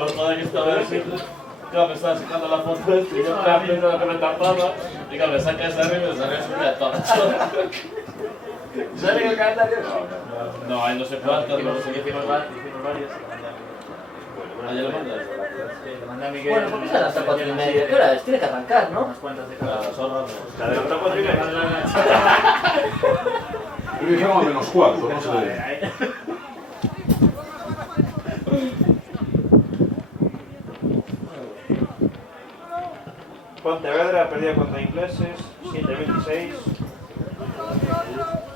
Pues joder, que esta vez sí. Yo me estaba sacando la foto y yo estaba pensando que me tapaba. Digo, me saca esa arriba y me salió su reto. ¿Sale el calendario? No, ahí no sé cuántas, no sé qué. Hicimos varias. Ayer lo mandas. Bueno, ¿por qué sale hasta 4:30? ¿Qué hora es? Tiene que arrancar, ¿no? Las zorras. La de otra 4:30. Yo dijeron a -4, no sé. Pontevedra perdió contra Ingleses, 7-26.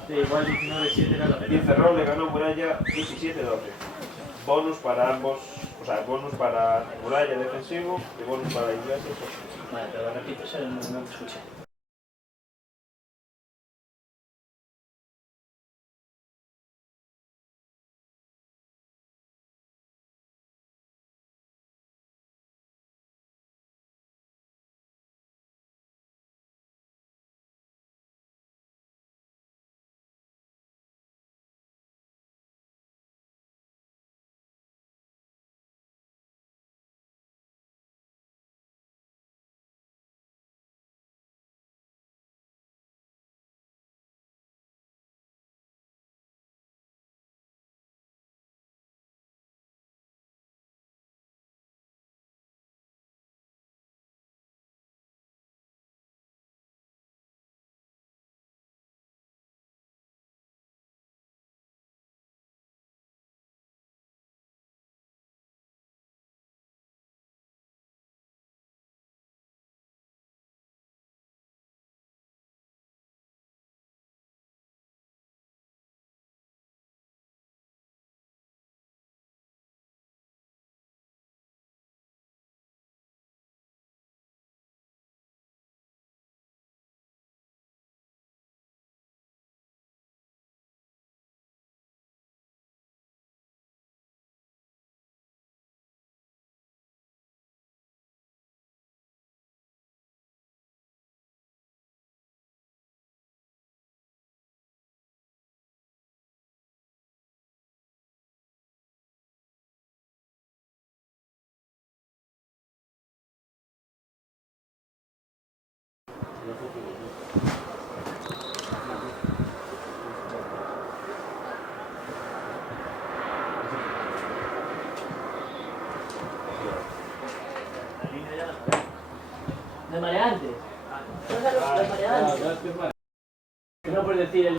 Sí, igual 19-7 era la Y Ferrol le ganó Muralla 17-12. Bonus para ambos, o sea, bonus para Muralla defensivo y bonus para Ingleses. Vale, pero lo repito, eso no me escuché. ¿De mareantes? ¿No los mareantes? No por decir el...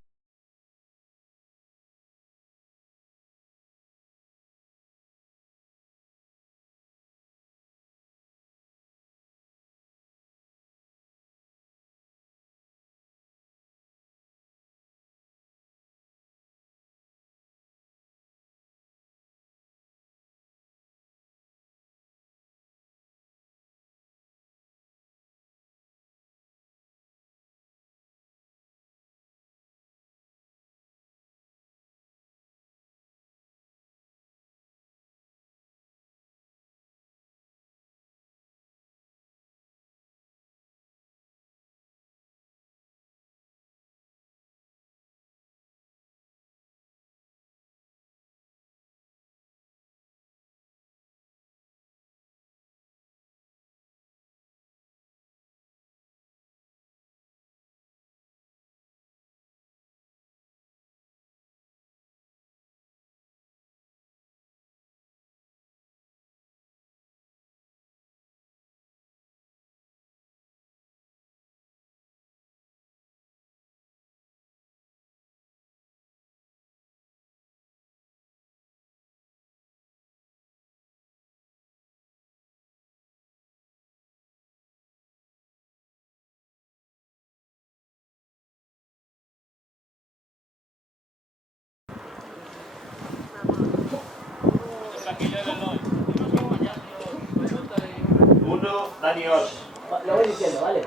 Dani Os. Lo voy diciendo, ¿vale?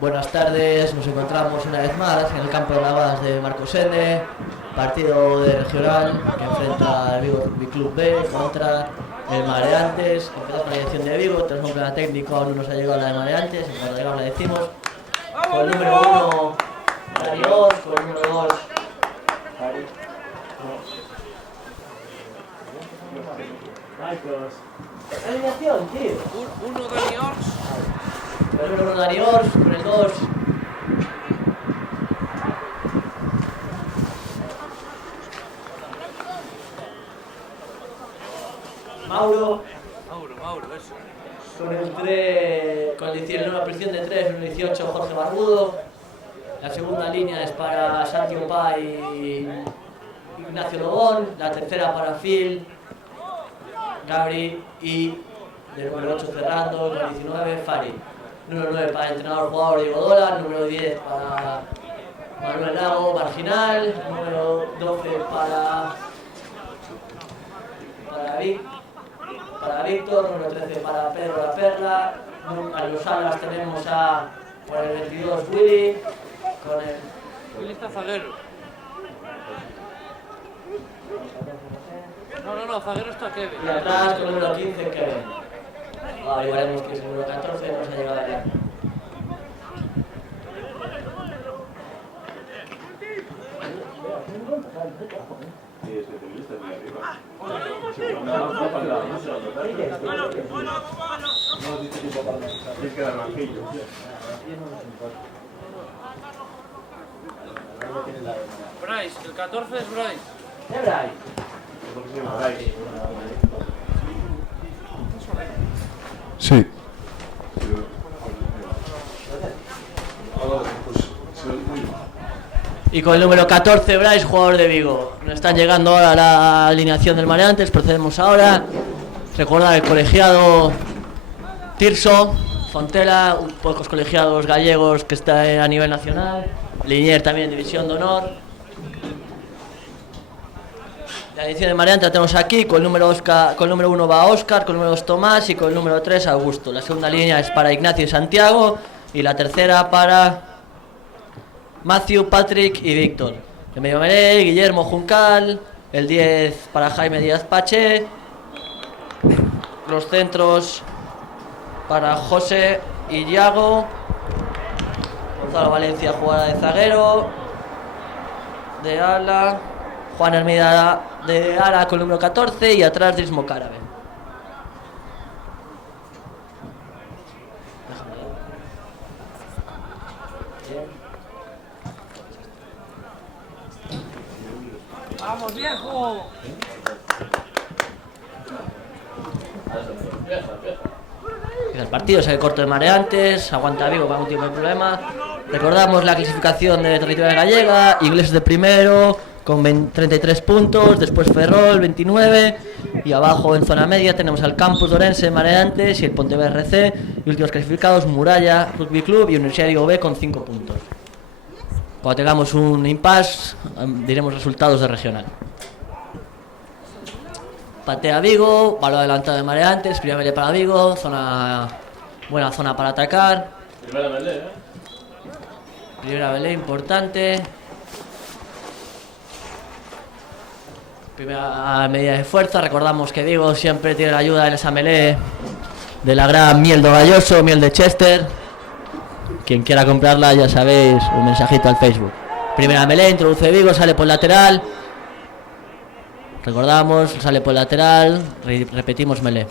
Buenas tardes, nos encontramos una vez más en el campo de lavadas de Marcos N, partido de regional que enfrenta al Vigo Rugby Club B contra el Mareantes. Empezamos con la dirección de Vigo, tenemos un plan técnico, aún no nos ha llegado la de Mareantes, en cuanto llegamos la decimos. Con el número 1, Dani Os, con el número 2, Alineación, tío. Uno Dani Ors. El número Dani Ors, con el 2. Mauro, Eso. con el 3, con una posición de 3, el 18 Jorge Barbudo. La segunda línea es para Santi Opa y Ignacio Lobón. La tercera para Phil, Gabri y del número 8 cerrando, el 19 Fari. Número 9 para el entrenador jugador Diego Dola. Número 10 para Manuel Lago, marginal. Número 12 para Víctor. Número 13 para Pedro La Perla. A los alas tenemos por el 22 Willy. Con el Willy está zaguero. No, zaguero está Kevin. y atrás con el número 15 Kevin. Ahora veremos que es el número 14, no se ha llegado allá. Y es que te viniste muy arriba. Tienes que dar banquillo. Bryce, el 14 es Bryce. ¿Qué Bryce? ¿Por qué se llama Bryce? Sí. Y con el número 14 Bryce, jugador de Vigo. Nos están llegando ahora la alineación del Mareantes, procedemos ahora. Recordar el colegiado Tirso, Fontela, pocos colegiados gallegos que está a nivel nacional. Linier también, división de honor. La alineación de Mareantes la tenemos aquí, con el número 1 va Óscar, con el número 2 Tomás y con el número 3 Augusto. La segunda línea es para Ignacio y Santiago y la tercera para Matthew, Patrick y Víctor. El medio melé, Guillermo Juncal, el 10 para Jaime Díaz Pache, los centros para José y Yago, Gonzalo Valencia jugará de zaguero, de ala, Juan Hermida de ala con el número 14 y atrás Dismo Carabe. ¡Vamos, viejo! El partido se corto de Mareantes, aguanta Vigo para un tipo de problema. Recordamos la clasificación de Territorial Gallega, Ingleses de primero con 33 puntos, después Ferrol 29 y abajo en zona media tenemos al Campus de Orense, Mareantes y el Pontevedra RC y últimos clasificados Muralla Rugby Club y Universidad B con 5 puntos. Cuando tengamos un impasse diremos resultados de regional. Patea Vigo, balón adelantado de Mareantes, primera melee para Vigo, buena zona para atacar. Primera melee, Primera melee importante. Primera medida de fuerza, recordamos que Vigo siempre tiene la ayuda en esa melee de la gran miel de Galloso, miel de Chester. Quien quiera comprarla ya sabéis, un mensajito al Facebook. Primera melee, introduce Vigo, sale por lateral. Recordamos, sale por lateral, repetimos melee.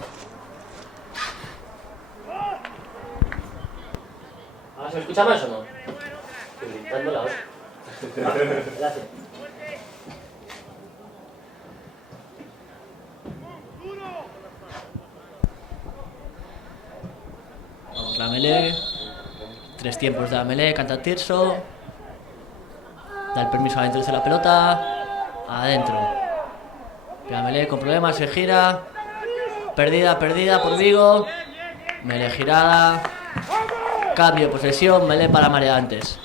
¿Se escucha más o no? Estoy gritando la hostia. Gracias. Vamos la melee. 3 tiempos de la melee, canta Tirso. Da el permiso a introducir la pelota. Adentro. La melee con problemas, se gira. Perdida por Vigo. Melee girada. Cambio de posesión, melee para Mareantes.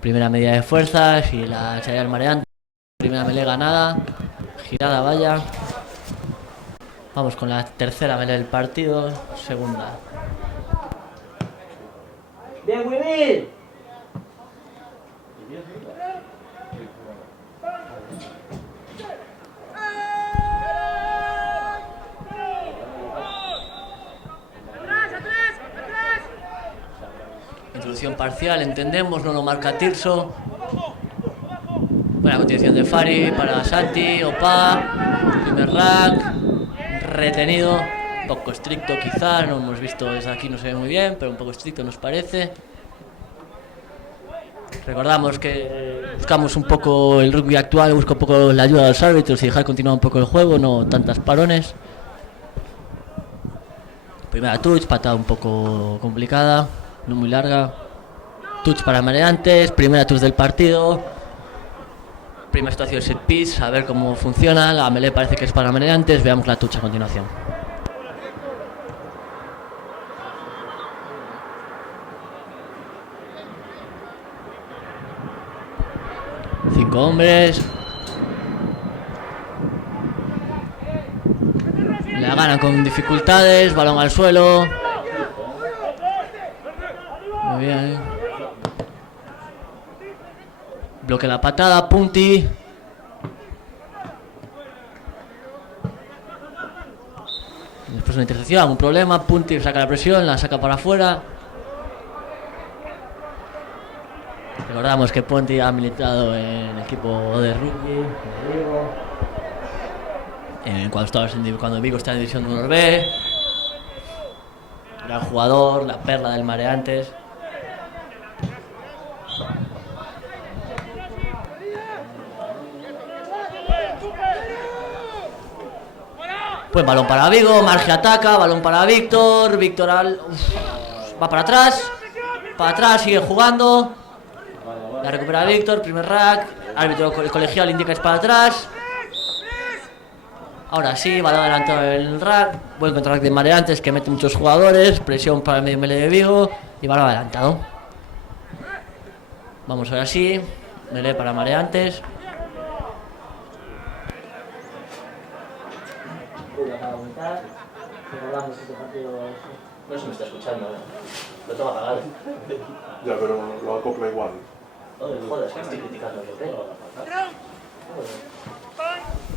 Primera medida de fuerzas y la echaría al Mareantes. Primera melee ganada. Girada, vaya. Vamos con la tercera melee del partido. Segunda. Bien, Will. Introducción parcial, entendemos, no lo marca Tirso. Buena continuación de Fari para Santi, Opa, primer rack. retenido, un poco estricto quizá, no hemos visto desde aquí, no se ve muy bien, pero un poco estricto nos parece. Recordamos que buscamos un poco el rugby actual, busca un poco la ayuda de los árbitros y dejar continuar un poco el juego, no tantas parones. Primera touch, patada un poco complicada, no muy larga. Touch para Mareantes, primera touch del partido. Primera situación set piece, a ver cómo funciona. La melee parece que es para Mareantes, veamos la touch a continuación. Cinco hombres. La ganan con dificultades, balón al suelo. Muy bien. Bloquea la patada, Punti. Después una intercepción, algún problema. Punti saca la presión, la saca para afuera. Recordamos que Punti ha militado en el equipo de rugby. Cuando Vigo está en División de Honor B. Gran jugador, la perla del Mareantes. Pues balón para Vigo, Marge ataca, balón para Víctor. Víctor va para atrás, sigue jugando. La recupera Víctor, primer rack. Árbitro colegial indica que es para atrás. Ahora sí, balón adelantado en el rack. Buen contrarack de Mareantes que mete muchos jugadores. Presión para el medio melee de Vigo. Y balón adelantado. Vamos ahora sí. Melee para Mareantes. No se me está escuchando, lo tengo apagado. Ya, pero lo acopla igual. Joder, es que estoy criticando.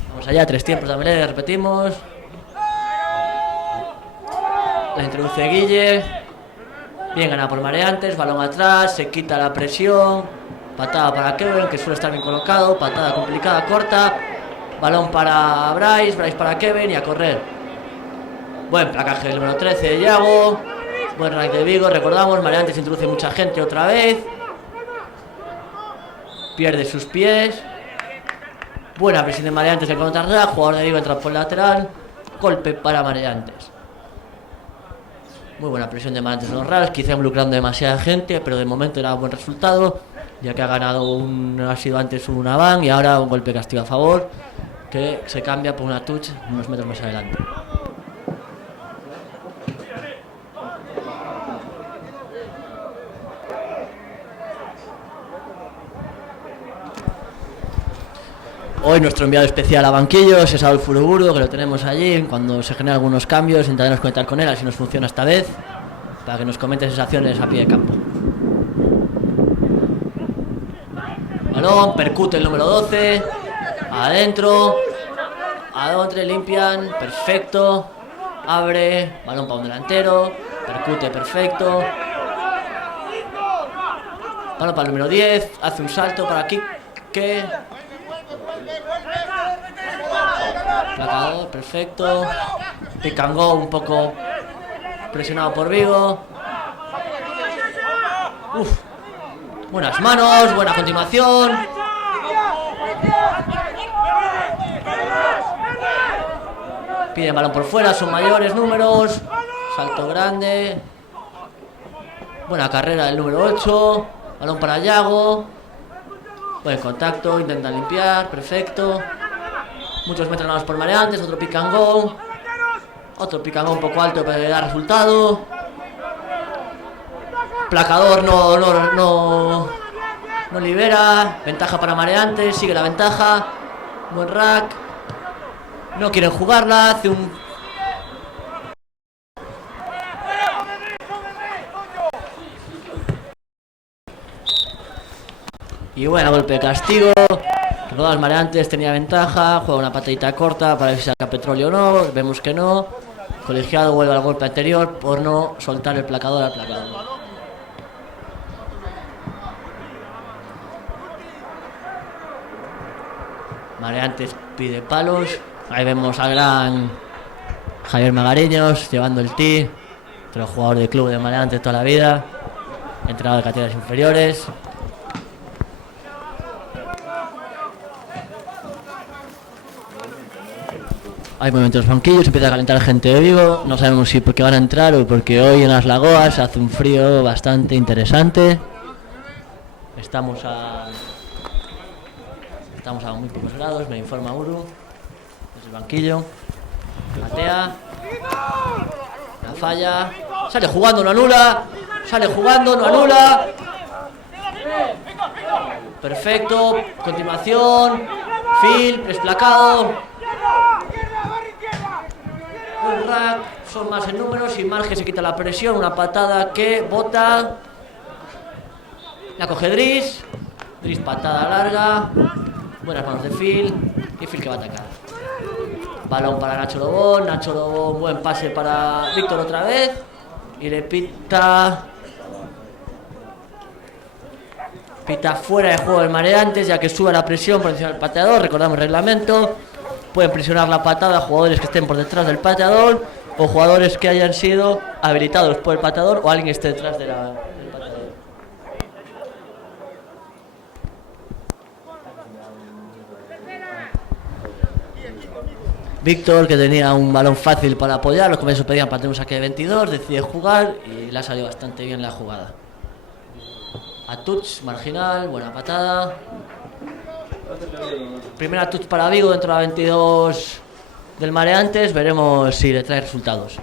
Vamos allá, 3 tiempos de melee, repetimos. La introduce Guille. Bien ganada por Mareantes, balón atrás, se quita la presión. Patada para Kevin, que suele estar bien colocado. Patada complicada, corta. Balón para Bryce para Kevin y a correr. Buen placaje del número 13 de Yago. Buen rack de Vigo, recordamos, Mareantes introduce mucha gente otra vez. Pierde sus pies. Buena presión de Mareantes en contrarrack. Jugador de Vigo entra por el lateral. Golpe para Mareantes. Muy buena presión de Mareantes en los ralls. Quizá involucrando demasiada gente, pero de momento era buen resultado, ya que ha ganado ha sido antes una van y ahora un golpe castigo a favor, que se cambia por una touch unos metros más adelante. Hoy nuestro enviado especial a banquillos es Adolfo Uroburgo, que lo tenemos allí. Cuando se generan algunos cambios intentaremos conectar con él, así nos funciona esta vez, para que nos comente sensaciones a pie de campo. Balón, percute el número 12, adentro, adonde limpian, perfecto, abre, balón para un delantero, percute, perfecto. Balón para el número 10, hace un salto para Quique. Placador, perfecto. Pick and go un poco presionado por Vigo. Buenas manos, buena continuación. Piden balón por fuera, son mayores números. Salto grande. Buena carrera del número 8. Balón para Yago. Buen contacto, intentan limpiar, perfecto. Muchos metros ganados por Mareantes, otro pick and go. Otro pick and go un poco alto para dar resultado. Placador no libera. Ventaja para Mareantes, sigue la ventaja. Buen rack. No quieren jugarla, hace un... Y bueno, golpe de castigo. Los Mareantes tenía ventaja, juega una patadita corta para ver si saca petróleo o no, vemos que no. Colegiado vuelve al golpe anterior por no soltar el placador al placador. Mareantes pide palos, ahí vemos al gran Javier Magariños llevando el tee, otro jugador del club de Maleantes toda la vida, entrenador de categorías inferiores. Hay movimientos en los banquillos, empieza a calentar gente de Vigo, no sabemos si porque van a entrar o porque hoy en las Lagoas hace un frío bastante interesante. Estamos a muy pocos grados, me informa Uru, desde el banquillo. Matea, la falla, sale jugando, no anula, sale jugando, no anula. Perfecto, continuación, Phil, desplacado. Un rack, son más en números y Marge se quita la presión, una patada que bota. La coge Driss, patada larga, buenas manos de Phil y Phil que va a atacar. Balón para Nacho Lobón, buen pase para Víctor otra vez y le pita fuera de juego el Mareantes, ya que sube la presión por encima del pateador. Recordamos el reglamento, pueden presionar la patada a jugadores que estén por detrás del pateador o jugadores que hayan sido habilitados por el pateador o alguien que esté detrás del pateador. Víctor, que tenía un balón fácil para apoyar, los comienzos pedían para tener un saque de 22, decide jugar y le ha salido bastante bien la jugada. A touch, marginal, buena patada. Primera touch para Vigo dentro de la 22 del Mareantes, veremos si le trae resultados.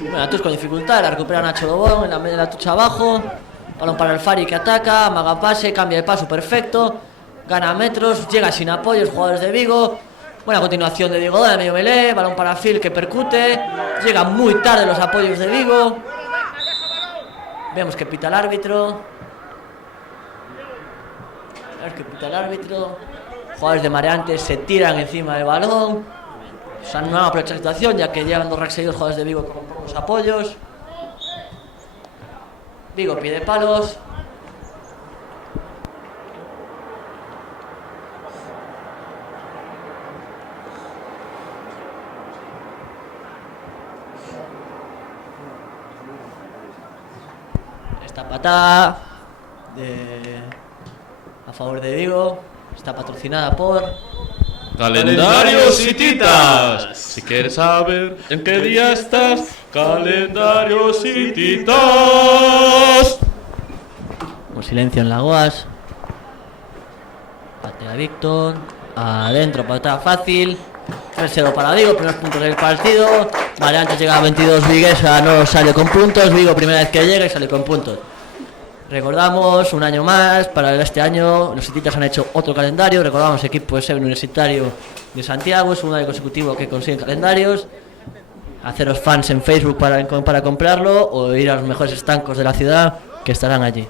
Bueno, la touch con dificultad, la recupera Nacho Lobón en la media de la touch abajo. Balón para el Fari que ataca, amaga pase, cambia de paso perfecto, gana metros, llega sin apoyos, jugadores de Vigo. Buena continuación de Diego de medio melee, balón para Phil que percute, llega muy tarde los apoyos de Vigo. Vemos que pita el árbitro. A ver qué pita el árbitro. Jugadores de Mareantes se tiran encima del balón. Se han nuevado por esta situación, ya que llevan 2 racks seguidos jugadores de Vigo con pocos apoyos. Vigo pide palos. Esta patada a favor de Vigo está patrocinada por Calendarios y Titas. Si quieres saber en qué día estás, Calendarios y Titas. Con silencio en Lagoas. Patea Víctor. Adentro, patada fácil. 3-0 para Vigo, primeros puntos del partido. Mareantes llega a 22, Viguesa no sale con puntos. Vigo primera vez que llega y sale con puntos. Recordamos, un año más, para este año los Hititas han hecho otro calendario. Recordamos, equipo de SEB Universitario de Santiago, es un año consecutivo que consiguen calendarios. Haceros fans en Facebook para comprarlo o ir a los mejores estancos de la ciudad que estarán allí.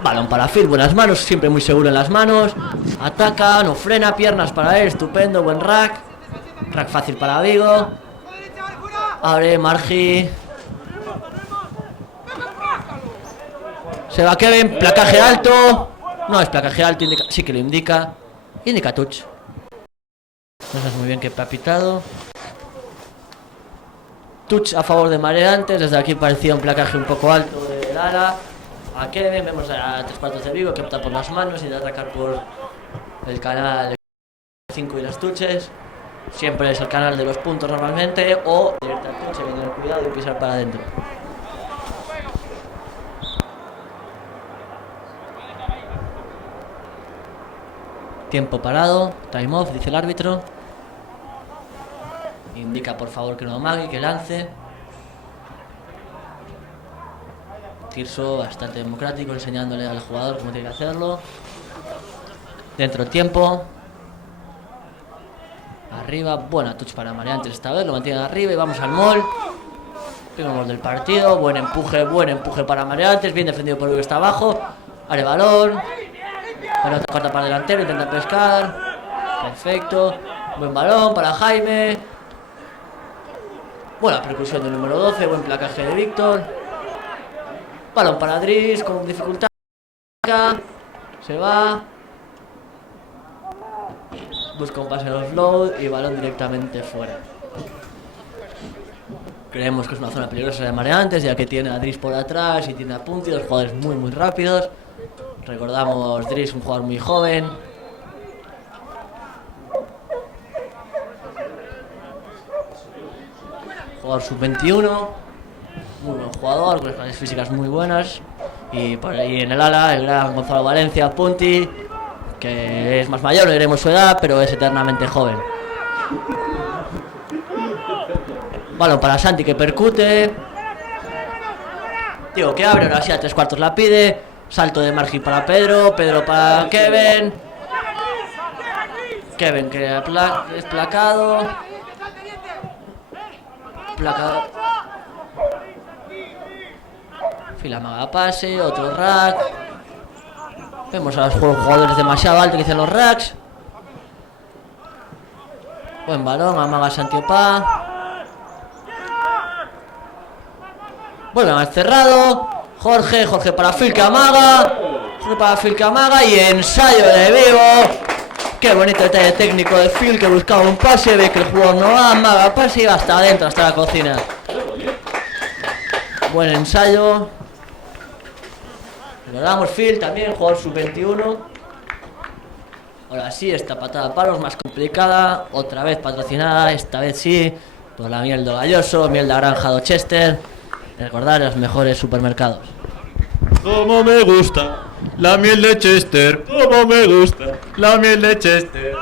Balón para Phil, buenas manos, siempre muy seguro en las manos. Ataca, no frena, piernas para él, estupendo, buen rack. Rack fácil para Vigo. Abre Margi. Se va Kevin, placaje alto. No es placaje alto, sí que lo indica. Indica touch. No sabes muy bien qué ha pitado. Touch a favor de Mareantes. Desde aquí parecía un placaje un poco alto de Lara. A Kevin, vemos a 3 cuartos de Vigo que opta por las manos y de atacar por el canal 5 y las tuches. Siempre es el canal de los puntos normalmente, o directa al tuche, hay que tener cuidado y pisar para adentro. Tiempo parado, time off, dice el árbitro. Indica por favor que no amague, que lance. Tirso bastante democrático, enseñándole al jugador cómo tiene que hacerlo. Dentro del tiempo. Arriba, buena touch para Mareantes esta vez, lo mantiene arriba y vamos al mall. Primer gol del partido, buen empuje para Mareantes, bien defendido por el que está abajo. Abre balón. Pelota corta para el delantero, intenta pescar. Perfecto. Buen balón para Jaime. Buena percusión del número 12, buen placaje de Víctor. Balón para Dries con dificultad. Se va. Busca un pase de offload y balón directamente fuera. Creemos que es una zona peligrosa de Mareantes, ya que tiene a Dries por atrás y tiene a Punti, dos jugadores muy rápidos. Recordamos, Dries, un jugador muy joven. Jugador sub-21. Muy buen jugador, con las físicas muy buenas. Y por ahí en el ala, el gran Gonzalo Valencia, Punti, que es más mayor, no diremos su edad, pero es eternamente joven. Balón para Santi, que percute. Digo que abre, ahora sí a 3/4 la pide. Salto de margen para Pedro, Pedro para Kevin. Kevin que es placado. Fila maga pase, otro rack. Vemos a los jugadores demasiado altos que dicen los racks. Buen balón, amaga Santiopá. Vuelve más cerrado. Jorge para Phil que amaga. Y ensayo de Vivo. Qué bonito detalle técnico de Phil, que buscaba un pase, ve que el jugador no va, amaga pase y va hasta adentro, hasta la cocina. Buen ensayo. Recordamos, Phil también, jugador sub-21. Ahora sí, esta patada a palos más complicada. Otra vez patrocinada, esta vez sí, por la miel de Galloso, miel de granja Dorchester. Recordar, los mejores supermercados. Como me gusta la miel de Chester, como me gusta la miel de Chester.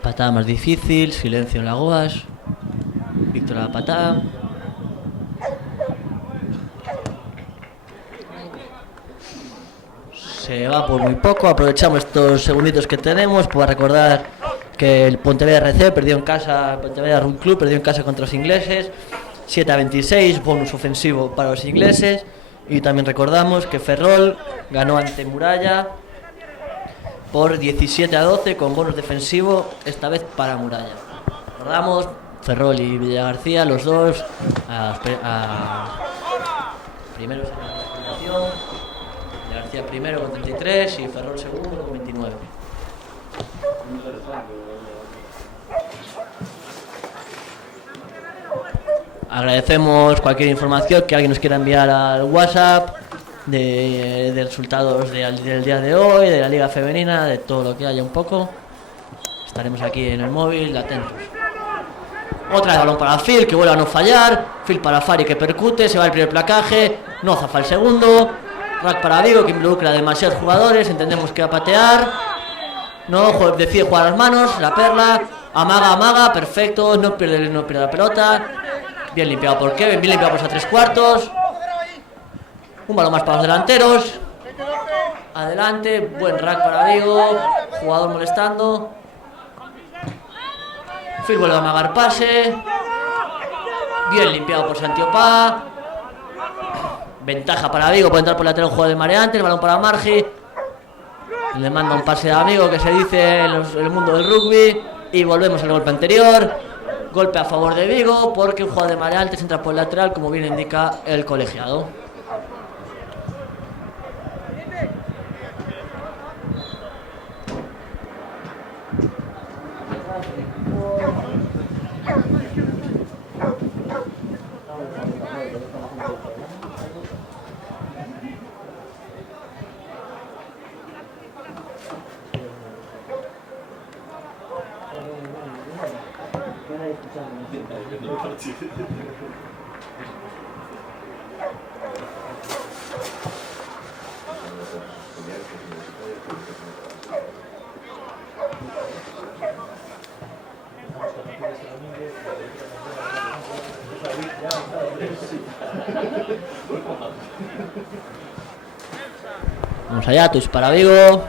Patada más difícil, silencio en la Goas. Víctor a la patada. Se va por muy poco, aprovechamos estos segunditos que tenemos para recordar que el Pontevedra RC perdió en casa, Pontevedra Rugby Club perdió en casa contra los ingleses, 7-26, bonus ofensivo para los ingleses. Y también recordamos que Ferrol ganó ante Muralla por 17-12 con bonus defensivo, esta vez para Muralla. Recordamos, Ferrol y Villagarcía, los dos primeros en la clasificación. Villagarcía primero con 33 y Ferrol segundo con 29. Agradecemos cualquier información que alguien nos quiera enviar al WhatsApp de resultados del día de hoy, de la Liga Femenina, de todo lo que haya un poco. Estaremos aquí en el móvil, atentos. Otra de balón para Phil, que vuelve a no fallar. Phil para Fari, que percute, se va el primer placaje, no zafa el segundo. Rack para Vigo, que involucra a demasiados jugadores, entendemos que va a patear. No, decide jugar a las manos, la perla. Amaga, perfecto, no pierde la pelota. Bien limpiado por Kevin, bien limpiado por los 3/4. Un balón más para los delanteros. Adelante, buen rack para Vigo. Jugador molestando. Phil vuelve a amagar pase. Bien limpiado por Santiopá. Ventaja para Vigo, puede entrar por lateral un juego de Mareantes, el balón para Margi. Le manda un pase de amigo que se dice en el mundo del rugby. Y volvemos al golpe anterior. Golpe a favor de Vigo porque un jugador de Mareantes entra por el lateral, como bien indica el colegiado. Vamos allá, Tuis para Vigo.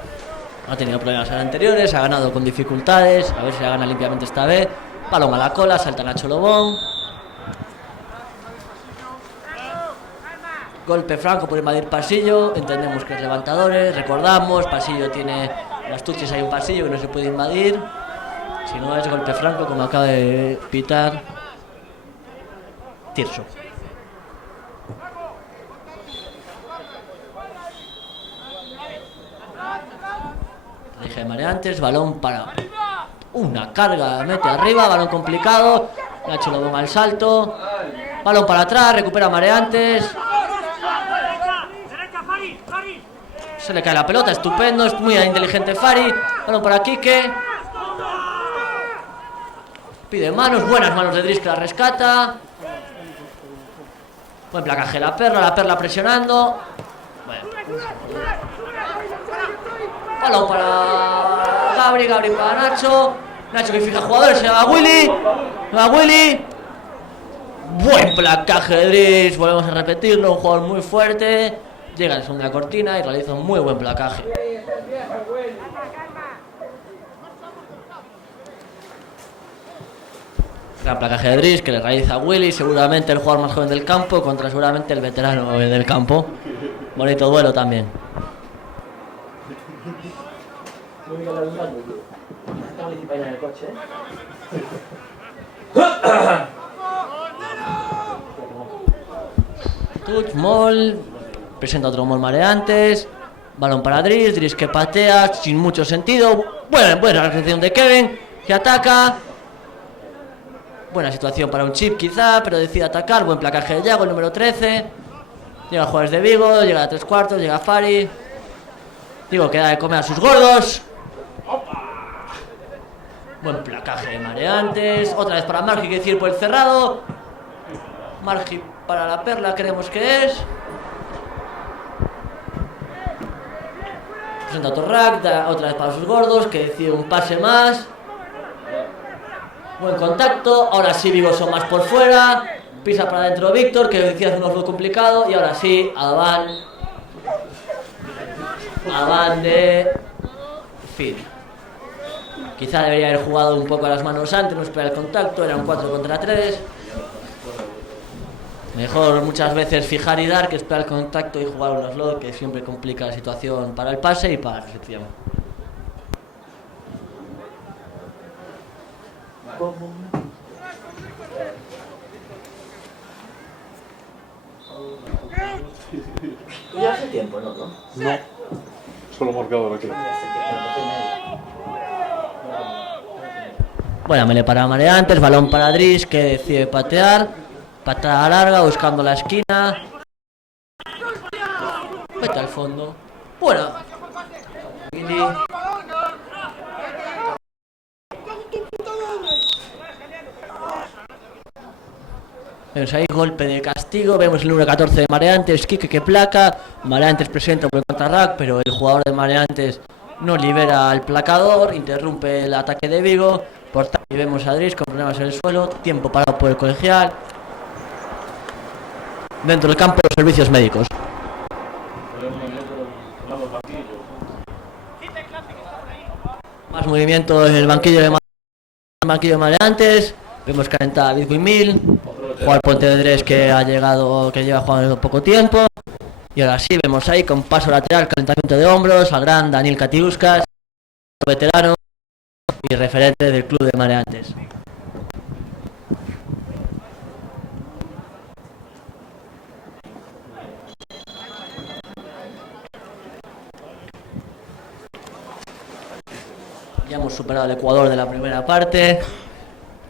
No ha tenido problemas en anteriores, ha ganado con dificultades. A ver si la gana limpiamente esta vez. Balón a la cola, salta Nacho Lobón. Golpe franco por invadir pasillo. Entendemos que es levantadores. Recordamos, pasillo tiene las tuches, hay un pasillo que no se puede invadir. Si no es golpe franco, como acaba de pitar Tirso. Rige de Mareantes, balón para una carga, mete arriba, balón complicado. Nacho Lobón al salto. Balón para atrás, recupera Mareantes. Se le cae la pelota, estupendo, es muy inteligente Fari. Balón para Quique. Pide manos, buenas manos de Dries que la rescata. Buen placaje la perla presionando. Bueno. Balón para Gabri para Nacho. Nacho que fija jugadores, se llama Willy. Buen placaje de Dries, volvemos a repetirlo, un jugador muy fuerte. Llega en segunda cortina y realiza un muy buen placaje. Gran placaje de Dries que le realiza a Willy, seguramente el jugador más joven del campo contra seguramente el veterano del campo. Bonito duelo también. Touch, Mol. Presenta otro Mol Mareantes. Balón para Dries que patea sin mucho sentido. Buena recepción de Kevin, que ataca. Buena situación para un chip quizá, pero decide atacar. Buen placaje de Yago, el número 13. Llega Juárez de Vigo, llega a 3/4, llega Fari. Digo que da de comer a sus gordos. Buen placaje de Mareantes. Otra vez para Margi, que decir por el cerrado. Margi para la perla, creemos que es. Presenta Torrac, da otra vez para sus gordos, que decide un pase más. Buen contacto, ahora sí Vigo son más por fuera. Pisa para adentro Víctor, que decía hace un juego complicado. Y ahora sí, Advan de Phil. Quizá debería haber jugado un poco a las manos antes, no esperar el contacto, era un 4 contra 3. Mejor muchas veces fijar y dar que esperar el contacto y jugar un slot, que siempre complica la situación para el pase y para la recepción. Ya hace tiempo, ¿no? No, solo marcador aquí. Buena melee para Mareantes, balón para Dries que decide patear. Patada larga buscando la esquina. Vete al fondo. Buena. Willy. Vemos ahí golpe de castigo, vemos el número 14 de Mareantes, Quique que placa. Mareantes presenta por el contrarrack, pero el jugador de Mareantes no libera al placador, interrumpe el ataque de Vigo. Por tanto, y vemos a Dries con problemas en el suelo, tiempo parado por el colegial. Dentro del campo, los servicios médicos. Más movimiento en el banquillo de Mareantes. Vemos calentar a Bitcoin 1000. Jugar Ponte de Dries que ha llegado, que lleva jugando poco tiempo. Y ahora sí, vemos ahí con paso lateral, calentamiento de hombros, al gran Daniel Katiuskas, veterano y referente del club de mareantes. Ya hemos superado el Ecuador de la primera parte.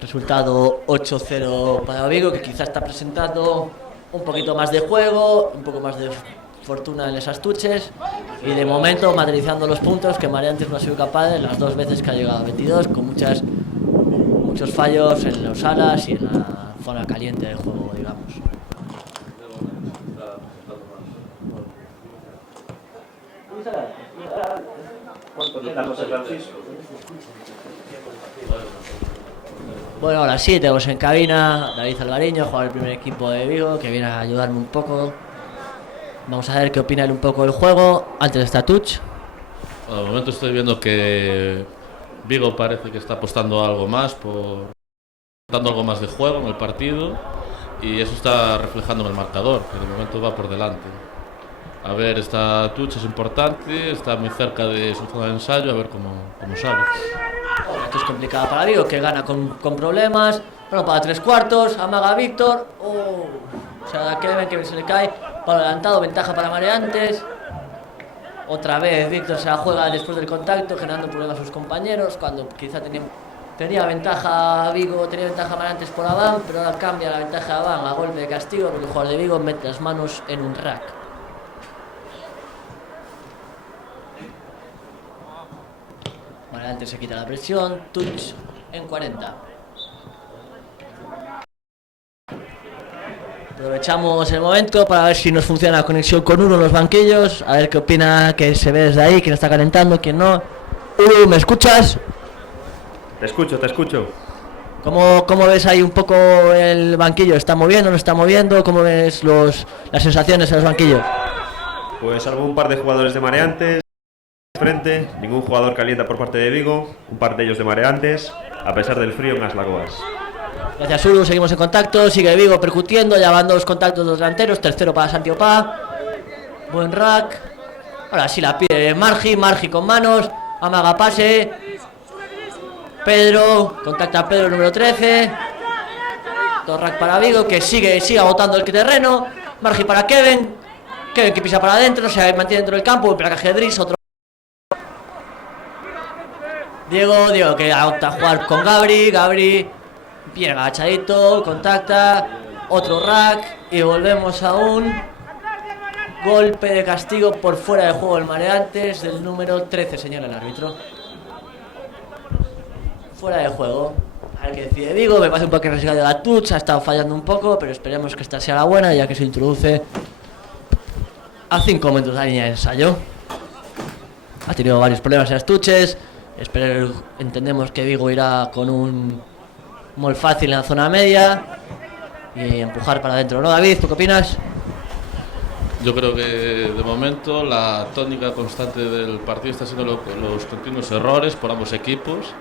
Resultado 8-0 para Vigo, que quizás está presentando un poquito más de juego, un poco más de fortuna en esas tuches. Y de momento materializando los puntos que Mareantes no ha sido capaz de las 2 veces que ha llegado a 22, con muchos fallos en los alas y en la zona caliente del juego, digamos. Bueno, ahora sí, tenemos en cabina David Alvariño, jugador del primer equipo de Vigo, que viene a ayudarme un poco. Vamos a ver qué opina él un poco del juego antes de esta touch. Bueno, de momento estoy viendo que Vigo parece que está apostando algo más dando algo más de juego en el partido, y eso está reflejando en el marcador, que de momento va por delante. A ver, esta touch es importante, está muy cerca de su zona de ensayo, a ver cómo sale. Esto es complicado para Vigo, que gana con problemas. Bueno, para 3/4, amaga a Víctor. O sea, que se le cae. Palo adelantado, ventaja para Mareantes. Otra vez Víctor se la juega después del contacto, generando problemas a sus compañeros, cuando quizá tenía ventaja Vigo, tenía ventaja Mareantes por Abán, pero ahora cambia la ventaja de Abán a golpe de castigo, porque el jugador de Vigo mete las manos en un rack. Mareantes se quita la presión, touch en 40. Aprovechamos el momento para ver si nos funciona la conexión con uno en los banquillos, a ver qué opina, que se ve desde ahí, quién está calentando, quién no. ¿Me escuchas? Te escucho. ¿Cómo ves ahí un poco el banquillo? ¿Está moviendo, no está moviendo? ¿Cómo ves las sensaciones en los banquillos? Pues salvo un par de jugadores de Mareantes frente, ningún jugador calienta por parte de Vigo, un par de ellos de Mareantes, a pesar del frío en las lagoas. Gracias, Uru, seguimos en contacto, sigue Vigo percutiendo, ya van 2 contactos de los delanteros, tercero para Santi Opá. Buen rack. Ahora sí la pide Margi con manos, amaga pase. Pedro, contacta a Pedro, número 13. 2 rack para Vigo, que sigue agotando el terreno. Margi para Kevin que pisa para adentro, se mantiene dentro del campo, placaje de Dries, otro. Diego que opta a jugar con Gabri, bien agachadito, contacta, otro rack y volvemos a un golpe de castigo por fuera de juego del Mareantes del número 13, señala el árbitro. Fuera de juego. A ver qué decide Vigo, me parece un poco arriesgado de la touch, ha estado fallando un poco, pero esperemos que esta sea la buena, ya que se introduce a 5 metros de la línea de ensayo. Ha tenido varios problemas en las touches. Entendemos que Vigo irá con un mol fácil en la zona media y empujar para adentro, ¿no, David? ¿Tú qué opinas? Yo creo que de momento la tónica constante del partido está siendo los continuos errores por ambos equipos.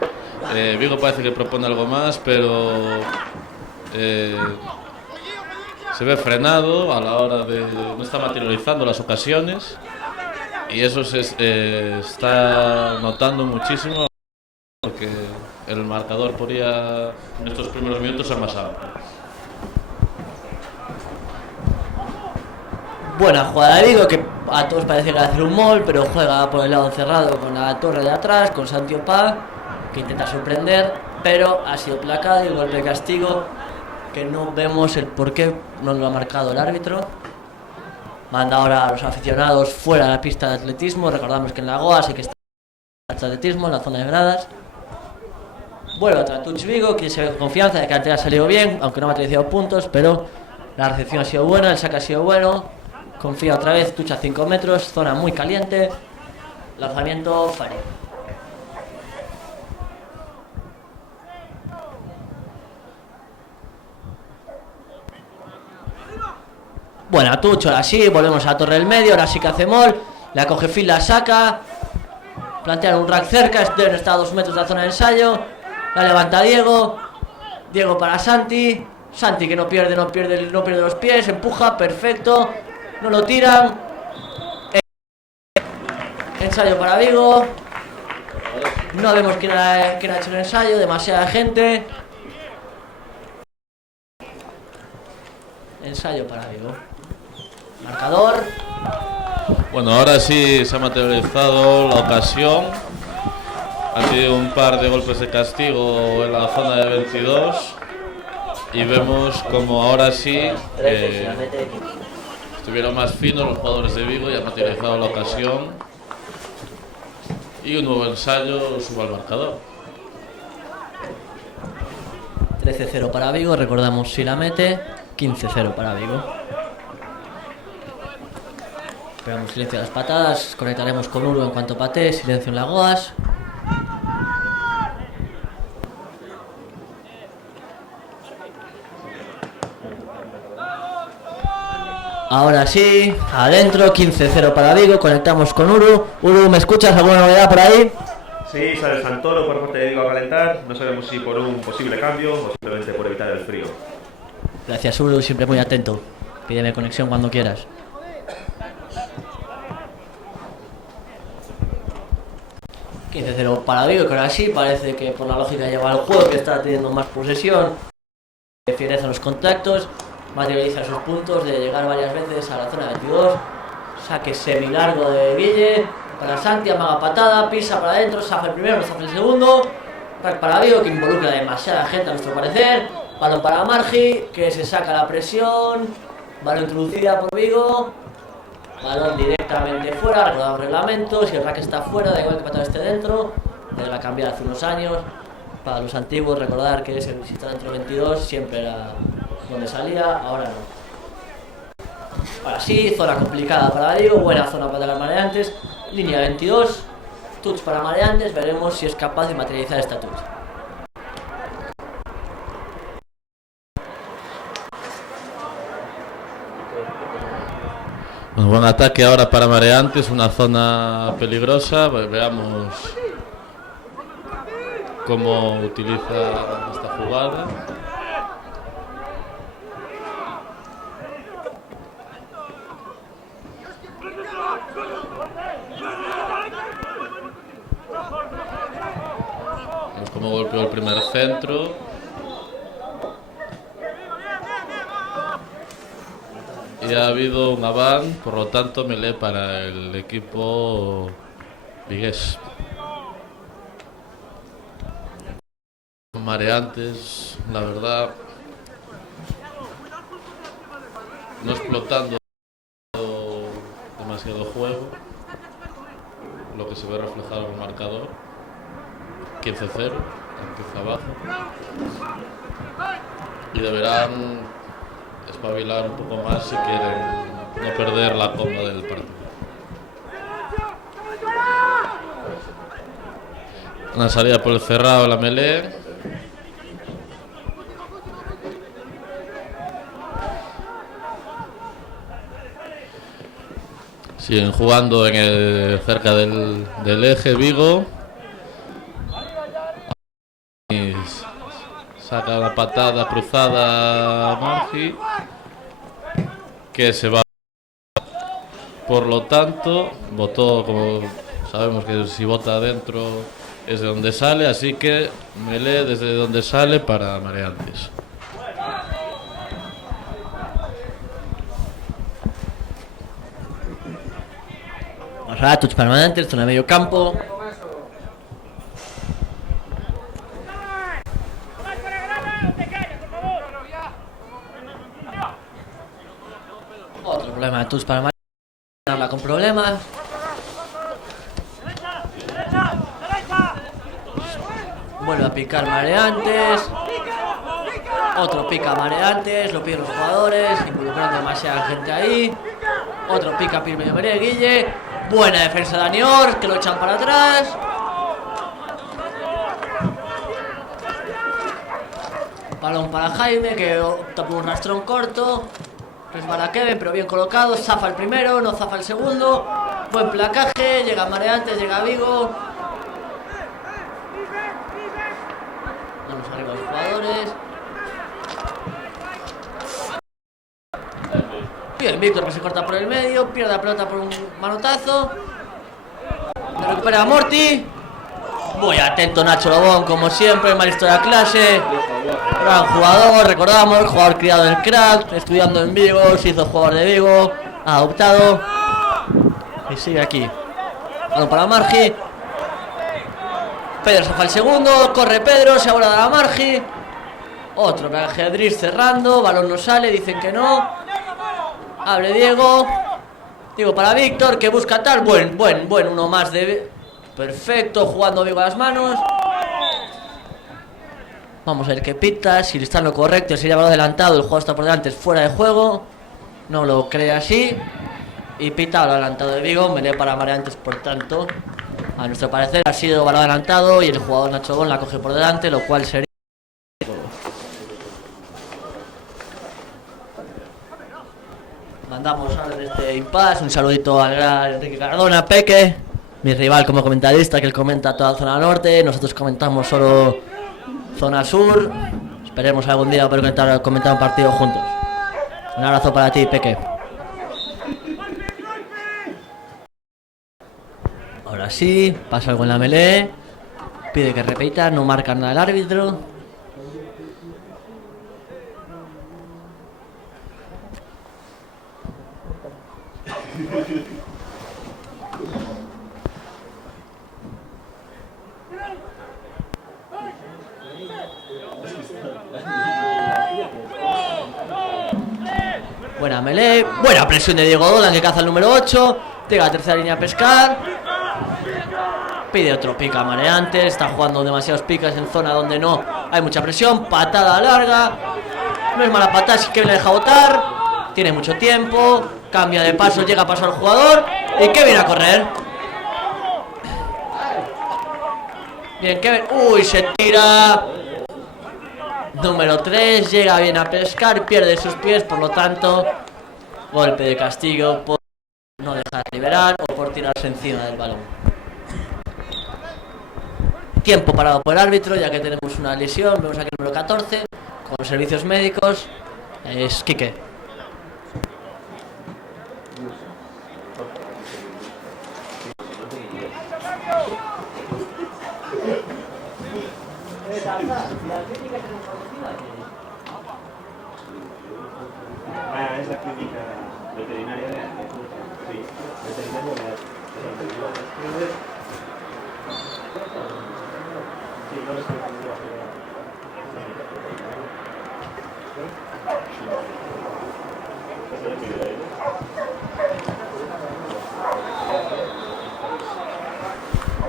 Vigo parece que propone algo más, pero se ve frenado a la hora de no está materializando las ocasiones, y eso se está notando muchísimo, porque el marcador podría en estos primeros minutos ser más amplio. Buena jugada de Vigo, que a todos parece que va a hacer un mol, pero juega por el lado encerrado con la torre de atrás, con Santi Opá, que intenta sorprender, pero ha sido placado y golpe de castigo, que no vemos el por qué no lo ha marcado el árbitro. Manda ahora a los aficionados fuera de la pista de atletismo. Recordamos que en la Goa sí que está el atletismo, en la zona de gradas. Vuelve otra touch Vigo, que se ve con confianza de que antes ha salido bien, aunque no ha materializado puntos, pero la recepción ha sido buena, el saque ha sido bueno. Confía otra vez, touch a 5 metros, zona muy caliente. Lanzamiento Fari. Buena touch, ahora sí, volvemos a la torre del medio, ahora sí que hace mol. La coge Phil, la saca. Plantea un rack cerca, está a 2 metros de la zona de ensayo. La levanta Diego para Santi. Santi que no pierde los pies, empuja, perfecto. No lo tiran. Ensayo para Vigo. No vemos quién ha hecho el ensayo, demasiada gente. Ensayo para Vigo. Marcador. Bueno, ahora sí se ha materializado la ocasión. Ha sido un par de golpes de castigo en la zona de 22. Y vemos como ahora sí estuvieron más finos los jugadores de Vigo y ha materializado la ocasión. Y un nuevo ensayo sube al marcador. 13-0 para Vigo, recordamos si la mete. 15-0 para Vigo. Esperamos silencio a las patadas. Conectaremos con Uru en cuanto patee. Silencio en la Goas. Ahora sí, adentro, 15-0 para Vigo. Conectamos con Uru. Uru, ¿me escuchas? ¿Alguna novedad por ahí? Sí, sale Santoro por parte de Vigo a calentar. No sabemos si por un posible cambio o simplemente por evitar el frío. Gracias, Uru, siempre muy atento. Pídeme conexión cuando quieras. Para Vigo, que ahora sí parece que por la lógica lleva el juego, que está teniendo más posesión, fiereza en los contactos, materializa sus puntos de llegar varias veces a la zona 22. Saque semilargo de Guille para Santi, amaga patada, pisa para adentro, zafa el primero, no zafa el segundo. Rack para Vigo, que involucra demasiada gente a nuestro parecer. Balón para Margi, que se saca la presión. Balón introducida por Vigo. Balón directamente fuera, recordamos reglamentos. Si el rack está fuera, da igual que patada esté dentro. Desde la cambiada hace unos años. Para los antiguos, recordar que si está dentro de 22 siempre era donde salía, ahora no. Ahora sí, zona complicada para Vigo, buena zona para los mareantes. Línea 22, touch para mareantes, veremos si es capaz de materializar esta touch. Un buen ataque ahora para mareantes, una zona peligrosa. Veamos cómo utiliza esta jugada. Vemos cómo golpeó el primer centro. Y ha habido un avance, por lo tanto melee para el equipo vigués. Mareantes, la verdad, no explotando demasiado juego, lo que se ve reflejado en el marcador. 15-0, empieza abajo. Y deberán espabilar un poco más si quieren no perder la coma del partido. Una salida por el cerrado en la melee. Siguen jugando en cerca del eje Vigo. Y saca la patada cruzada Margi, que se va. Por lo tanto, votó, como sabemos que si vota adentro es de donde sale, así que melee desde donde sale para mareantes. Touch permanente, zona de medio campo. Otro problema de touch para habla con problemas. Vuelve a picar mareantes. Otro pica mareantes, lo piden los jugadores, involucrando demasiada gente ahí. Otro pica Pirme de Guille. Buena defensa de Anior, que lo echan para atrás. Balón para Jaime, que opta por un rastrón corto. Resbala Kevin, pero bien colocado. Zafa el primero, no zafa el segundo. Buen placaje, llega Mareantes, llega Vigo. Vamos arriba los jugadores. Bien, Víctor, que se corta por el medio, pierde la pelota por un manotazo. recupera Morty. Muy atento Nacho Lobón, como siempre, maestro de la clase. Gran jugador, recordamos, jugador criado en el Crack, estudiando en Vigo, se hizo jugador de Vigo, adoptado. Y sigue aquí. Balón para Margi. Pedro se fue al segundo, corre Pedro, se aborda la Margi. Otro para Gedris cerrando, balón no sale, dicen que no. Abre Diego. Diego para Víctor, que busca tal. Buen, uno más de... Perfecto, jugando Vigo a las manos. Vamos a ver qué pita, si está en lo correcto, si ya va adelantado, el juego está por delante, es fuera de juego. No lo cree así. Y pita lo adelantado de Vigo, melee para Mareantes, por tanto. A nuestro parecer ha sido balón adelantado y el jugador Nacho Bon la coge por delante, lo cual sería... Mandamos ahora de este impasse un saludito al gran Enrique Cardona, Peque, mi rival como comentarista, que él comenta toda la zona norte, nosotros comentamos solo zona sur. Esperemos algún día poder comentar un partido juntos. Un abrazo para ti, Peque. Ahora sí, pasa algo en la melee. Pide que repita, no marca nada el árbitro. Buena melee, buena presión de Diego Dolan, que caza el número 8. Llega a la tercera línea a pescar. Pide otro pica Mareantes. Está jugando demasiados picas en zona donde no hay mucha presión. Patada larga. No es mala patada, si Kevin la deja botar. Tiene mucho tiempo. Cambia de paso, llega a paso al jugador. Y Kevin a correr. Bien, Kevin. Uy, se tira. Número 3, llega bien a pescar, pierde sus pies, por lo tanto, golpe de castigo por no dejar liberar o por tirarse encima del balón. Tiempo parado por el árbitro, ya que tenemos una lesión. Vemos aquí el número 14, con los servicios médicos, es Quique. Es la clínica veterinaria de... Sí, veterinaria de...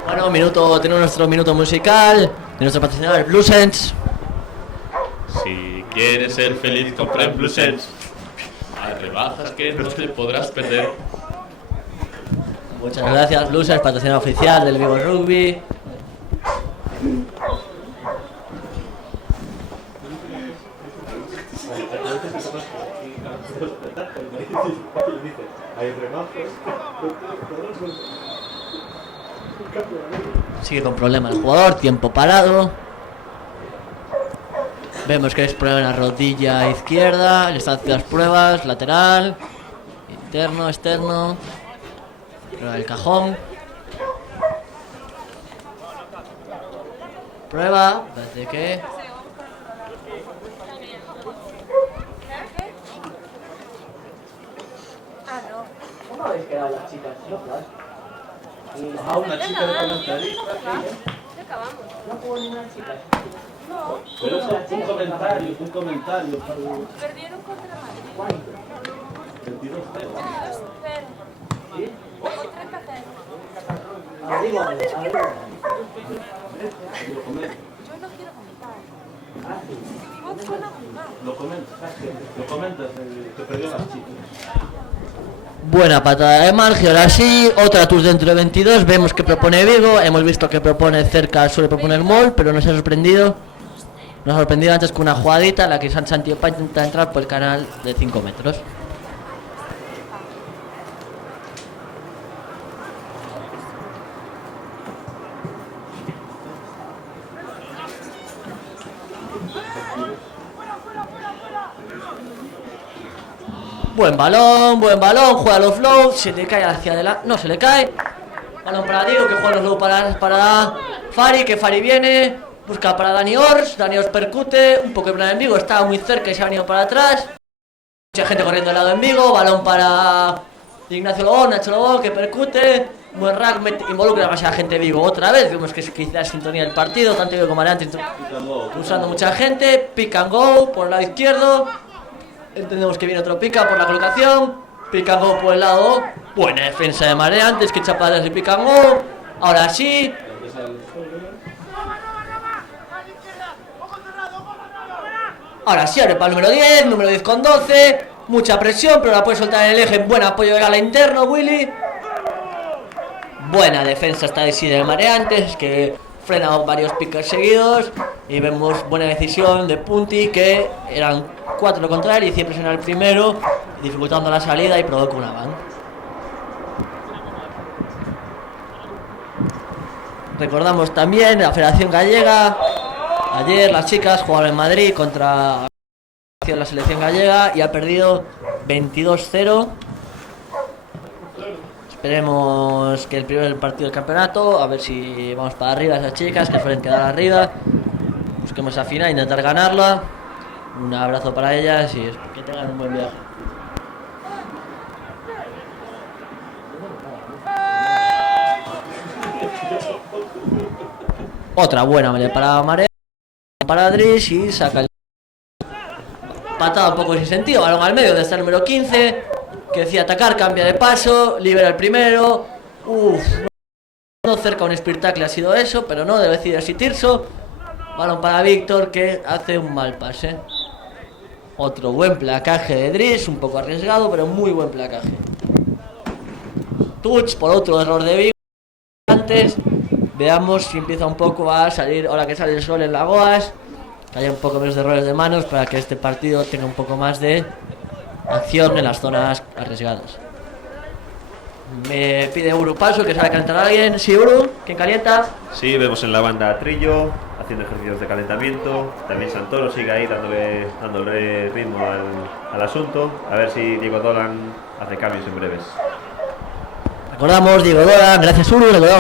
Bueno, tenemos nuestro minuto musical de nuestro patrocinador BlueSense. Si quieres ser feliz, compra en BlueSense. Hay rebajas que no te podrás perder. Muchas gracias, BlueSense, patrocinador oficial del Vigo Rugby. Sigue con problemas el jugador, tiempo parado. Vemos que es prueba en la rodilla izquierda. Le están haciendo las pruebas, lateral, interno, externo. Prueba del cajón. Prueba, parece que... ¿Cómo habéis quedado las chicas? A una chica de comentarista. No hubo ninguna chica. Pero eso es un comentario. Perdieron contra Madrid. ¿Cuánto? 22 0. 2-0. ¿Sí? O 30-0. Averiguame. Yo no quiero comentar. Ah, sí. Mi voz suena muy mal. Lo comentas, que perdió las chicas. Buena patada de Margi, ahora sí, otra tus dentro de 22, vemos que propone Vigo, hemos visto que propone cerca, suele proponer Mol, pero no se ha sorprendido. Nos ha sorprendido antes con una jugadita en la que Santi Opa intenta entrar por el canal de 5 metros. Buen balón, juega los flow, se le cae hacia adelante, no se le cae. Balón para Diego, que juega luego para Fari, que Fari viene. Busca para Dani Ors percute. Un poco en Vigo, estaba muy cerca y se ha venido para atrás. Mucha gente corriendo al lado en Vigo. Balón para Ignacio Lobón, Nacho Lobón, que percute. Buen rack, involucra demasiada gente de Vigo otra vez. Vemos que es quizás sintonía del partido, tanto Vigo como Mariantes usando mucha gente. Pick and go por el lado izquierdo. Entendemos que viene otro pica por la colocación. Pick and go por el lado. Buena defensa de Mariantes, que chapadas de pick and go. Ahora sí. Ahora sí, abre para el número 10 con 12. Mucha presión, pero la puede soltar en el eje. Buen apoyo de ala interno, Willy. Buena defensa esta de sí de Mareantes, que frena varios picos seguidos. Y vemos buena decisión de Punti, que eran 4 contra él y hicieron presionar el primero, dificultando la salida y provocó una van. Recordamos también la Federación Gallega. Ayer las chicas jugaron en Madrid contra la selección gallega y ha perdido 22-0. Esperemos que el primer partido del campeonato, a ver si vamos para arriba esas chicas que suelen quedar arriba. Busquemos a final, intentar ganarla. Un abrazo para ellas y que tengan un buen viaje. Otra buena para Marea, para Adris y saca el patada un poco sin sentido, balón al medio, donde está el número 15, que decía atacar, cambia de paso, libera el primero. No cerca un spear tackle ha sido eso, pero no, debe decidir así Tirso. Balón para Víctor, que hace un mal pase. Otro buen placaje de Driss, un poco arriesgado, pero muy buen placaje. Touch por otro error de Vigo. Antes, veamos si empieza un poco a salir, ahora que sale el sol en Lagoas, que haya un poco menos de errores de manos para que este partido tenga un poco más de acción en las zonas arriesgadas. Me pide Uru paso, que sabe calentar a alguien. Sí, Uru, ¿quién calienta? Sí, vemos en la banda a Trillo haciendo ejercicios de calentamiento. También Santoro sigue ahí dándole ritmo al asunto. A ver si Diego Dolan hace cambios en breves. Recordamos, Diego Dolan, gracias Uru, recordamos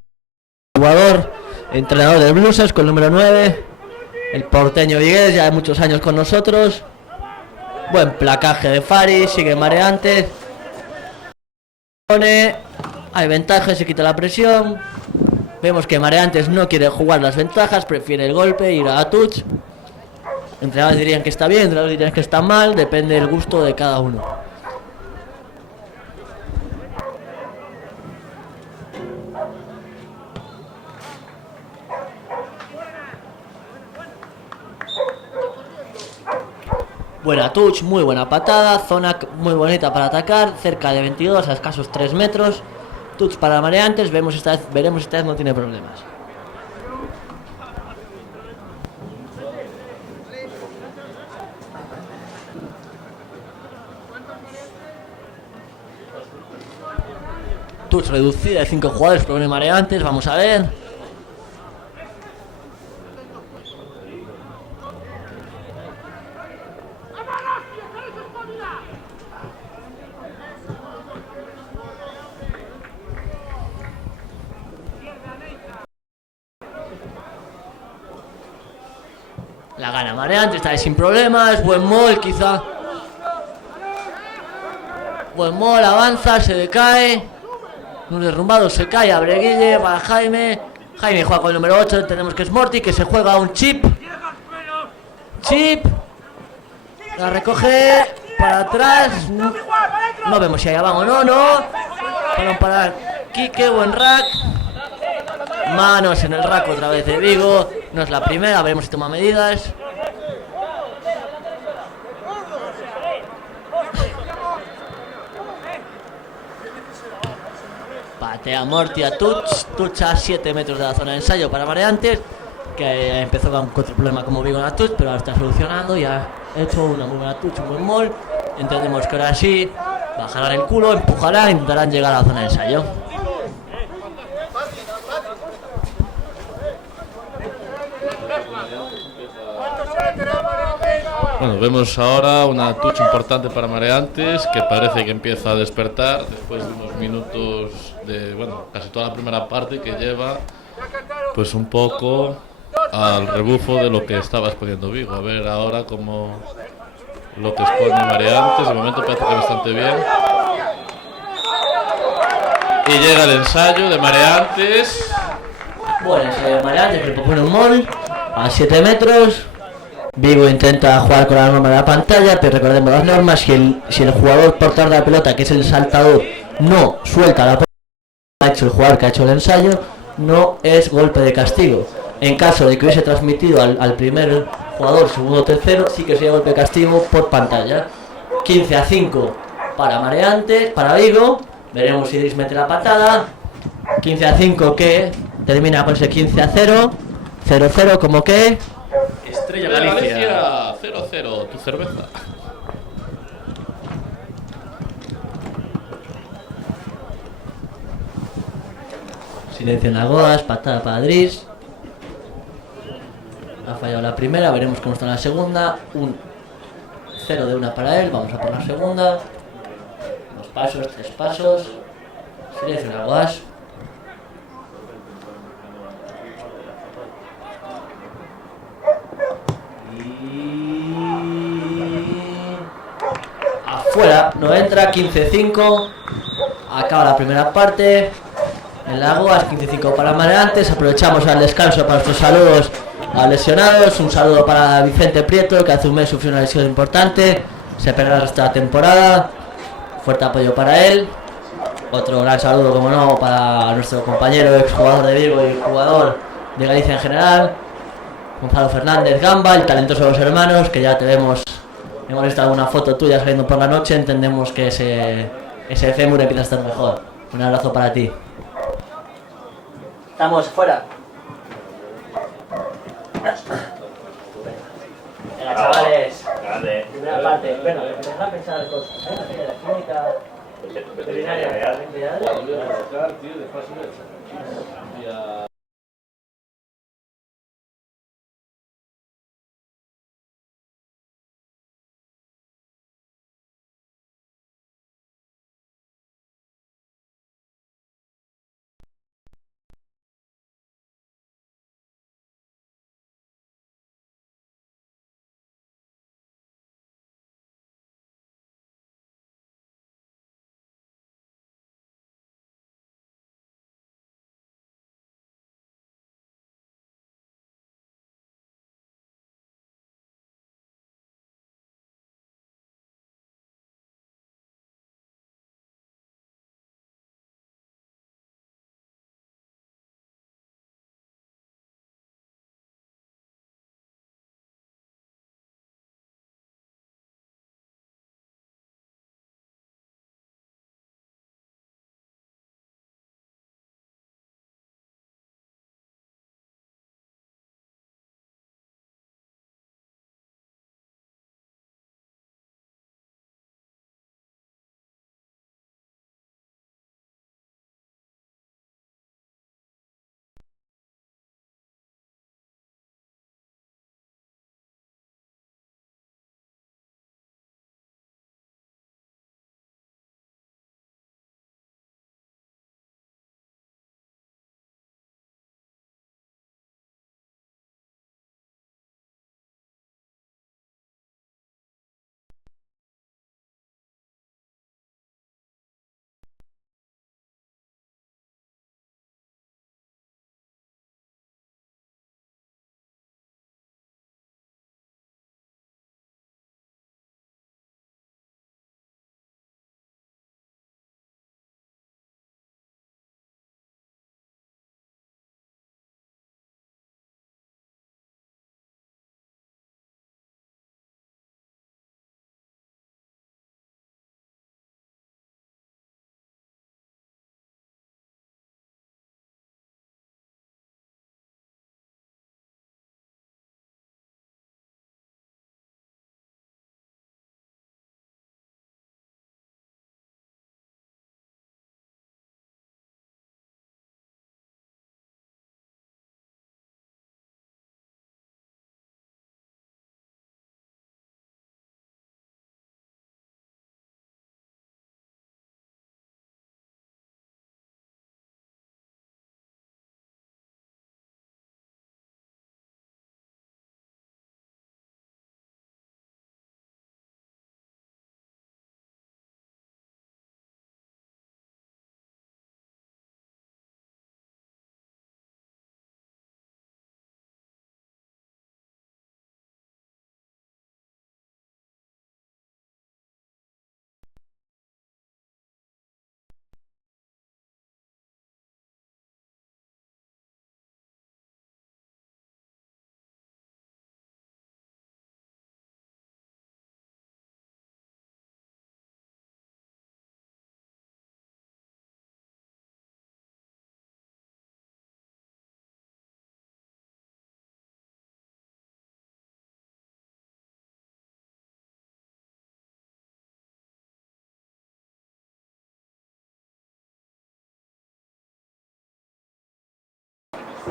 jugador, entrenador del Bluesers con el número 9. El porteño vigués, ya de muchos años con nosotros. Buen placaje de Fari, sigue Mareantes. Hay ventajas, se quita la presión. Vemos que Mareantes no quiere jugar las ventajas, prefiere el golpe, ir a touch. Entrenadores dirían que está bien, entrenadores dirían que está mal, depende del gusto de cada uno. Buena touch, muy buena patada, zona muy bonita para atacar, cerca de 22 a escasos 3 metros. Touch para Mareantes, veremos esta vez no tiene problemas. Touch reducida de 5 jugadores por Mareantes, vamos a ver. La gana Mareantes, está sin problemas, buen mall quizá. Buen mall, avanza, se decae. Un derrumbado, se cae, abre Guille para Jaime. Jaime juega con el número 8, entendemos que es Morty, que se juega un chip. Chip. La recoge para atrás. No vemos si allá van o no, Balón para Quique, buen rack. Manos en el rack otra vez de Vigo. No es la primera, veremos si toma medidas. Patea Morty a touch a 7 metros de la zona de ensayo para Mareantes, que empezó con otro problema como Vigo en la touch, pero ahora está solucionando y ha hecho una muy buena touch, un buen mall. Entendemos que ahora sí bajarán el culo, empujarán e intentarán llegar a la zona de ensayo. Bueno, vemos ahora una touch importante para Mareantes, que parece que empieza a despertar después de unos minutos de, bueno, casi toda la primera parte que lleva, pues un poco al rebufo de lo que estaba exponiendo Vigo. A ver ahora cómo lo que expone Mareantes, de momento parece que bastante bien. Y llega el ensayo de Mareantes. Bueno, ensayo de Mareantes que propone un mall a 7 metros. Vigo intenta jugar con la norma de la pantalla, pero recordemos las normas: si el jugador portador de la pelota, que es el saltador, no suelta la pelota que ha hecho el jugador que ha hecho el ensayo, no es golpe de castigo. En caso de que hubiese transmitido al primer jugador, segundo o tercero, sí que sería golpe de castigo por pantalla. 15-5 para Mareantes, para Vigo. Veremos si Idris mete la patada. 15-5 que termina con ese 15-0. 0-0 como que... Estrella Galicia 0-0, tu cerveza. Silencio en Agoas, patada para Idris. Ha fallado la primera, veremos cómo está la segunda. Un 0 de una para él, vamos a por la segunda. 2 pasos, 3 pasos. Silencio en Agoas. Afuera, no entra, 15-5. Acaba la primera parte. En la Agoas, 15-5 para Mareantes. Aprovechamos al descanso para nuestros saludos a lesionados. Un saludo para Vicente Prieto, que hace un mes sufrió una lesión importante, se perderá el resto de la temporada. Fuerte apoyo para él. Otro gran saludo, como no, para nuestro compañero, exjugador de Vigo y jugador de Galicia en general, Gonzalo Fernández Gamba, el talentoso de los hermanos, que ya te vemos. Hemos visto alguna foto tuya saliendo por la noche. Entendemos que ese fémur empieza a estar mejor. Un abrazo para ti. Estamos fuera. Venga, chavales. Primera parte. Bueno, empezar a pensar cosas. La clínica veterinaria.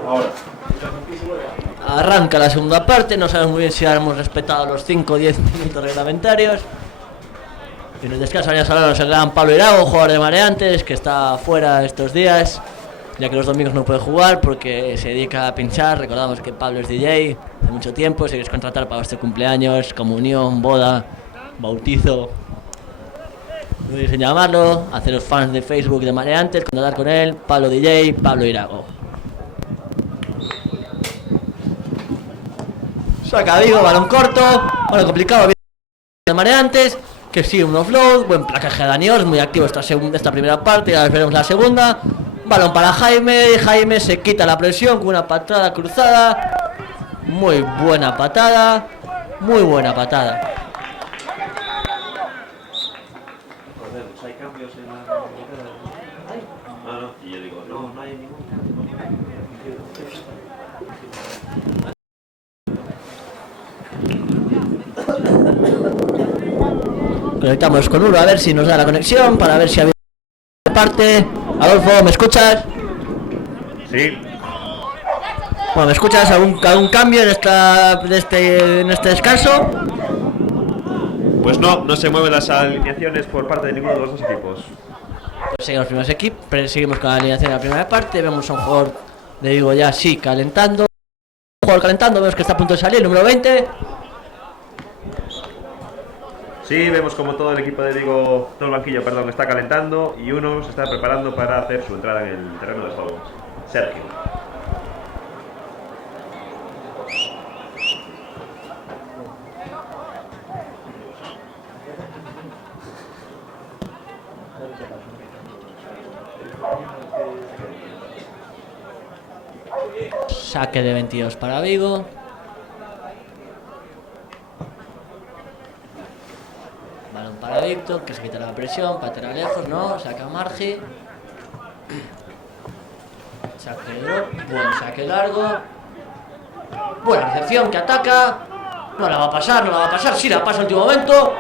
Ahora. Arranca la segunda parte, no sabemos muy bien si hemos respetado los 5 o 10 minutos reglamentarios. En el descanso habíamos hablado del gran Pablo Irago, jugador de Mareantes, que está fuera estos días, ya que los domingos no puede jugar porque se dedica a pinchar. Recordamos que Pablo es DJ hace mucho tiempo, si quieres contratar para vuestro cumpleaños, comunión, boda, bautizo, no sé en llamarlo, haceros fans de Facebook de Mareantes, contratar con él, Pablo DJ, Pablo Irago. Saca Vigo, balón corto, bueno, complicado de Mareantes, que sí, un offload, buen placaje de Daniel, muy activo esta primera parte, ya veremos la segunda. Balón para Jaime, Jaime se quita la presión con una patada cruzada, muy buena patada, muy buena patada. ¿Hay cambios en la... Ah, no, y yo digo, no hay ningún. Conectamos con uno a ver si nos da la conexión, para ver si había parte. Adolfo, ¿me escuchas? Sí. Bueno, ¿me escuchas? ¿Algún cambio en este descanso? Pues no se mueven las alineaciones por parte de ninguno de los dos equipos. Pues seguimos los primeros equipos, seguimos con la alineación de la primera parte. Vemos a un jugador de Vigo ya sí calentando. Un jugador calentando, vemos que está a punto de salir, el número 20. Sí, vemos como todo el equipo de Vigo, todo el banquillo, perdón, está calentando y uno se está preparando para hacer su entrada en el terreno de juego. Sergio. Saque de 22 para Vigo. Balón para Víctor, que se quita la presión, patera lejos, no, saca Margi. Saque drop, buen saque largo. Buena recepción que ataca. No la va a pasar, sí la pasa en último momento.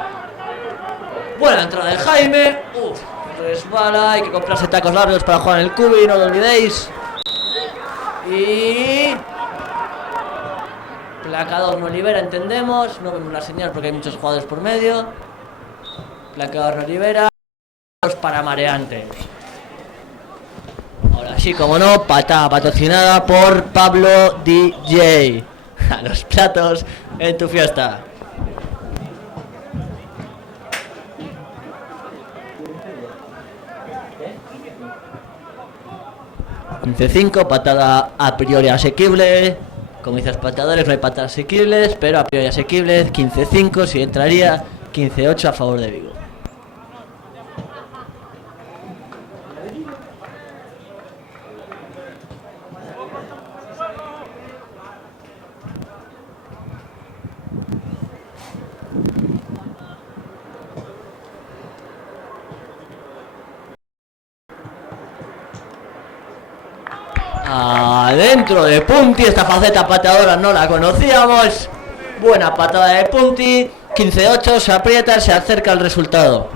Buena entrada de Jaime. Uf, resbala, hay que comprarse tacos largos para jugar en el cubi, no lo olvidéis. Y... placa 2 no libera, entendemos. No vemos la señal porque hay muchos jugadores por medio. Placa 2 no libera. Para Mareantes. Ahora sí, como no, patada patrocinada por Pablo DJ. A los platos en tu fiesta. $15-5, patada a priori asequible. Como dices, patadores, no hay patadas asequibles, pero a priori asequibles. 15-5, si entraría. 15-8 a favor de Vigo. Adentro de Punti, esta faceta pateadora no la conocíamos. Buena patada de Punti. 15-8, se aprieta, se acerca al resultado.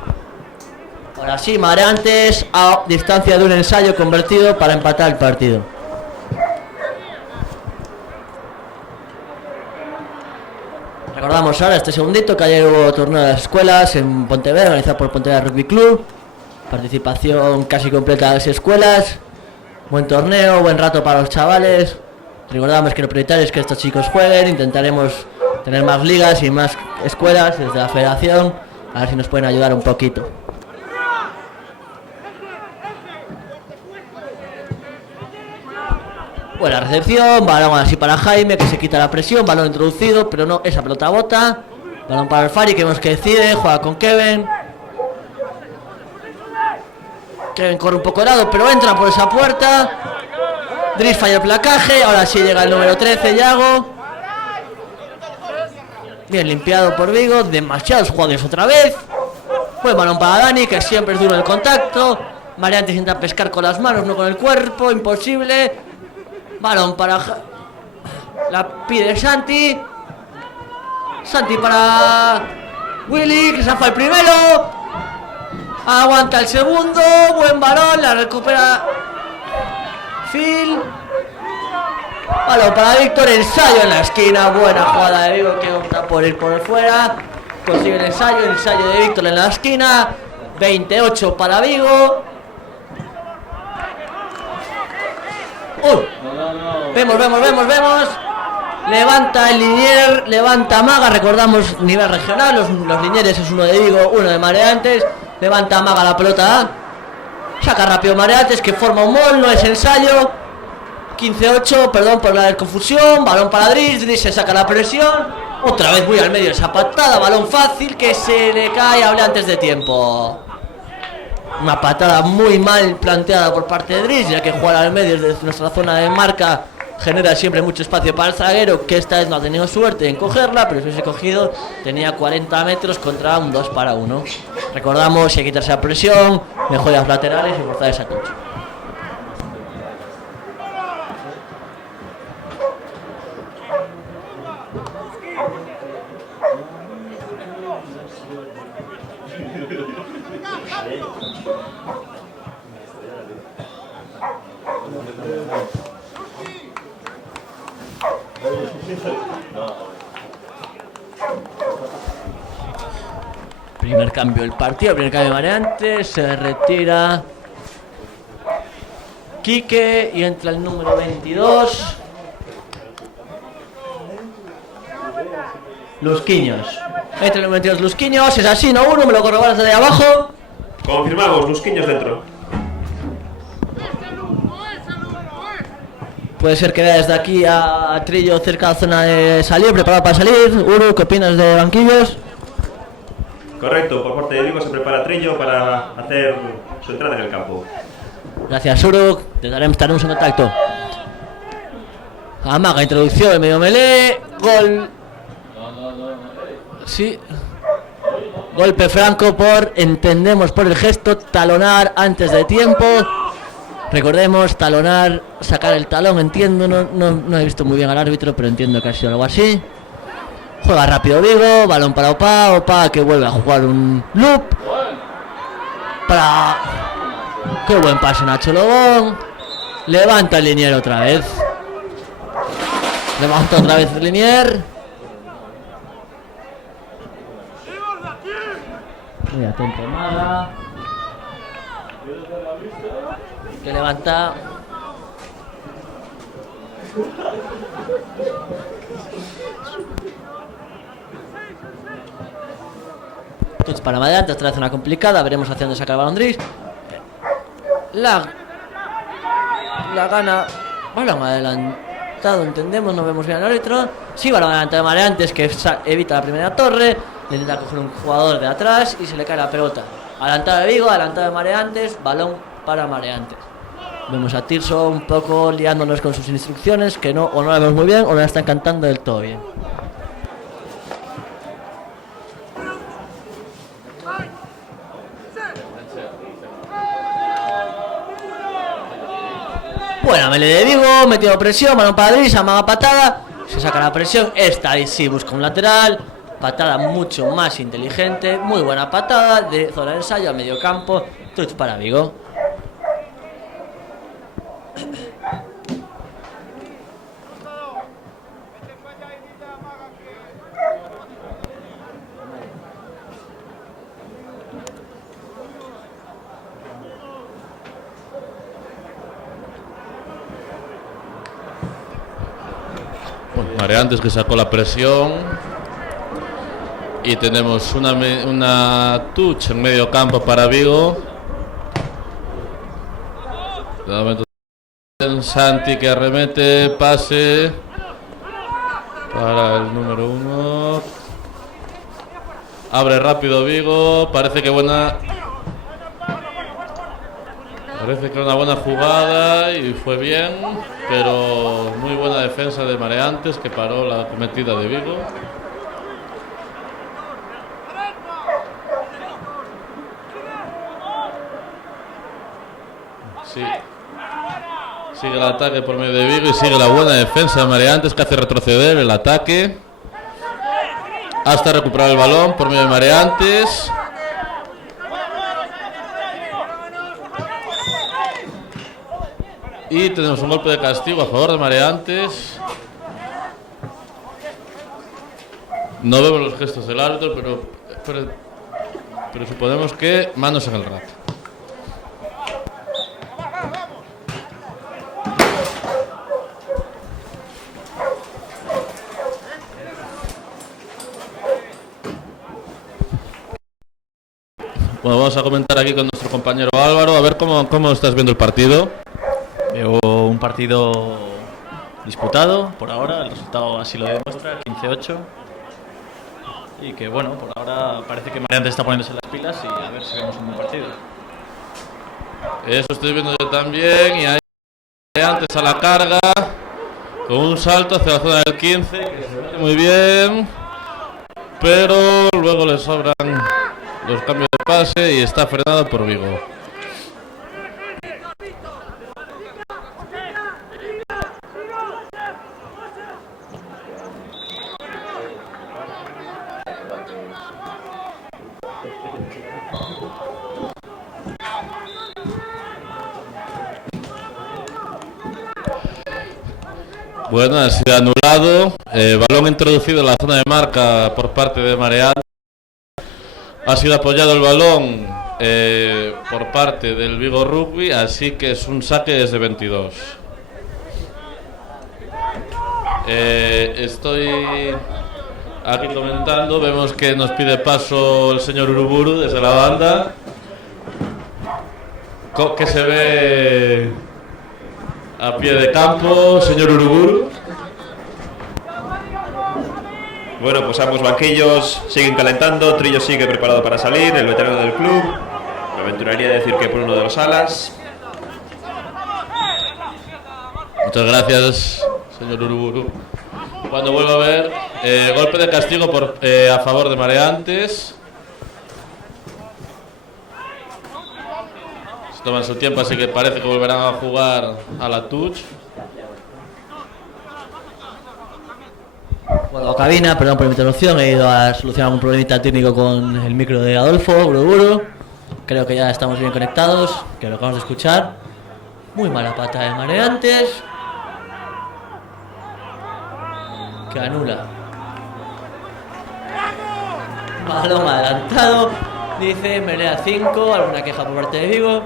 Ahora sí, Mareantes a distancia de un ensayo convertido para empatar el partido. Recordamos ahora este segundito que ayer hubo torneo de las escuelas en Pontevedra, organizado por Pontevedra Rugby Club. Participación casi completa de las escuelas. Buen torneo, buen rato para los chavales. Recordamos que lo prioritario es que estos chicos jueguen. Intentaremos tener más ligas y más escuelas desde la federación. A ver si nos pueden ayudar un poquito. Buena recepción, balón así para Jaime, que se quita la presión, balón introducido, pero no, esa pelota bota. Balón para el Fari, que vemos que decide, juega con Kevin. Kevin corre un poco helado, pero entra por esa puerta. Driss falla el placaje, ahora sí llega el número 13, Yago. Bien limpiado por Vigo, demasiados jugadores otra vez. Buen balón para Dani, que siempre es duro el contacto. Mareantes intenta pescar con las manos, no con el cuerpo, imposible. Balón para... la pide Santi. Santi para... Willy, que se fue el primero. Aguanta el segundo, buen balón, la recupera Phil. balón para Víctor, ensayo en la esquina, buena jugada de Vigo que opta por ir por fuera, consigue el ensayo de Víctor en la esquina, 28 para Vigo. Vemos. Levanta el Linier, levanta Maga, recordamos nivel regional, los Linieres es uno de Vigo, uno de Mareantes. Levanta Maga la pelota, saca rápido Mareantes que forma un mol, no es ensayo. 15-8, perdón por la confusión, balón para Dries se saca la presión. Otra vez muy al medio esa patada, balón fácil que se le cae a antes de tiempo. Una patada muy mal planteada por parte de Dries, ya que jugar al medio desde nuestra zona de marca genera siempre mucho espacio para el zaguero, que esta vez no ha tenido suerte en cogerla, pero si hubiese cogido tenía 40 metros contra un 2 para 1. Recordamos, hay que quitarse la presión, mejor las laterales y forzar esa touch. Primer cambio del partido, primer cambio de Mareantes, se retira Quique y entra el número 22, Lusquiños. Entra el número 22 Lusquiños, es así, no uno, me lo corroboras desde abajo. Confirmamos, Lusquiños dentro. Puede ser que vea desde aquí a Trillo cerca de la zona de salir, preparado para salir. Uru, ¿qué opinas de banquillos? Correcto, por parte de Vigo se prepara Trillo para hacer su entrada en el campo. Gracias, Uru, estaremos en contacto. Amaga, introducción, medio melee, gol. Sí. Golpe franco entendemos por el gesto, talonar antes de tiempo. Recordemos, talonar, sacar el talón, entiendo, no he visto muy bien al árbitro, pero entiendo que ha sido algo así. Juega rápido Vigo, balón para Opa que vuelve a jugar un loop. Qué buen pase Nacho Lobón. Levanta el Linier otra vez. Levanta otra vez el Linier. Muy atento Maga. Que levanta. Touch para adelante, esta vez una complicada, veremos hacia dónde saca el balón Dries. La gana, balón adelantado, entendemos, no vemos bien al árbitro. Sí, balón adelantado de Mareantes que evita la primera torre, le intenta coger un jugador de atrás y se le cae la pelota. Adelantado de Vigo, adelantado de Mareantes, balón para Mareantes. Vemos a Tirso un poco liándonos con sus instrucciones, que no la vemos muy bien o no la están cantando del todo bien. Buena melee de Vigo, metido presión, balón para Dries, amaga patada, se saca la presión, esta y sí busca un lateral, patada mucho más inteligente, muy buena patada de zona de ensayo a medio campo, touch para Vigo. Mareantes que sacó la presión y tenemos una touch en medio campo para Vigo. De momento Santi que arremete, pase para el número 1. Abre rápido Vigo, parece que una buena jugada y fue bien, pero muy buena defensa de Mareantes que paró la cometida de Vigo. Sí. Sigue el ataque por medio de Vigo y sigue la buena defensa de Mareantes que hace retroceder el ataque hasta recuperar el balón por medio de Mareantes. Y tenemos un golpe de castigo a favor de Mareantes. No vemos los gestos del árbitro, pero suponemos que manos en el rato. Bueno, vamos a comentar aquí con nuestro compañero Álvaro, a ver cómo estás viendo el partido. Veo un partido disputado por ahora, el resultado así lo demuestra, 15-8. Y que bueno, por ahora parece que Mareantes está poniéndose las pilas y a ver si vemos un buen partido. Eso estoy viendo yo también, y ahí Mareantes a la carga, con un salto hacia la zona del 15, que se ve muy bien, pero luego le sobran los cambios de pase y está frenado por Vigo. Bueno, ha sido anulado. Balón introducido en la zona de marca por parte de Mareantes. Ha sido apoyado el balón por parte del Vigo Rugby, así que es un saque desde 22. Estoy aquí comentando, vemos que nos pide paso el señor Uruburu desde la banda, que se ve a pie de campo, señor Uruburu. Bueno, pues ambos banquillos siguen calentando, Trillo sigue preparado para salir, el veterano del club. Me aventuraría a decir que por uno de los alas. Muchas gracias, señor Uruburu. Cuando vuelva a ver, golpe de castigo a favor de Mareantes. Se toman su tiempo, así que parece que volverán a jugar a la touch. Vuelvo a cabina, perdón por la interrupción, he ido a solucionar un problemita técnico con el micro de Adolfo, Uruburu. Creo que ya estamos bien conectados, que lo acabamos de escuchar. Muy mala pata de Mareantes, que anula. Balón adelantado, dice Melea 5, alguna queja por parte de Vigo.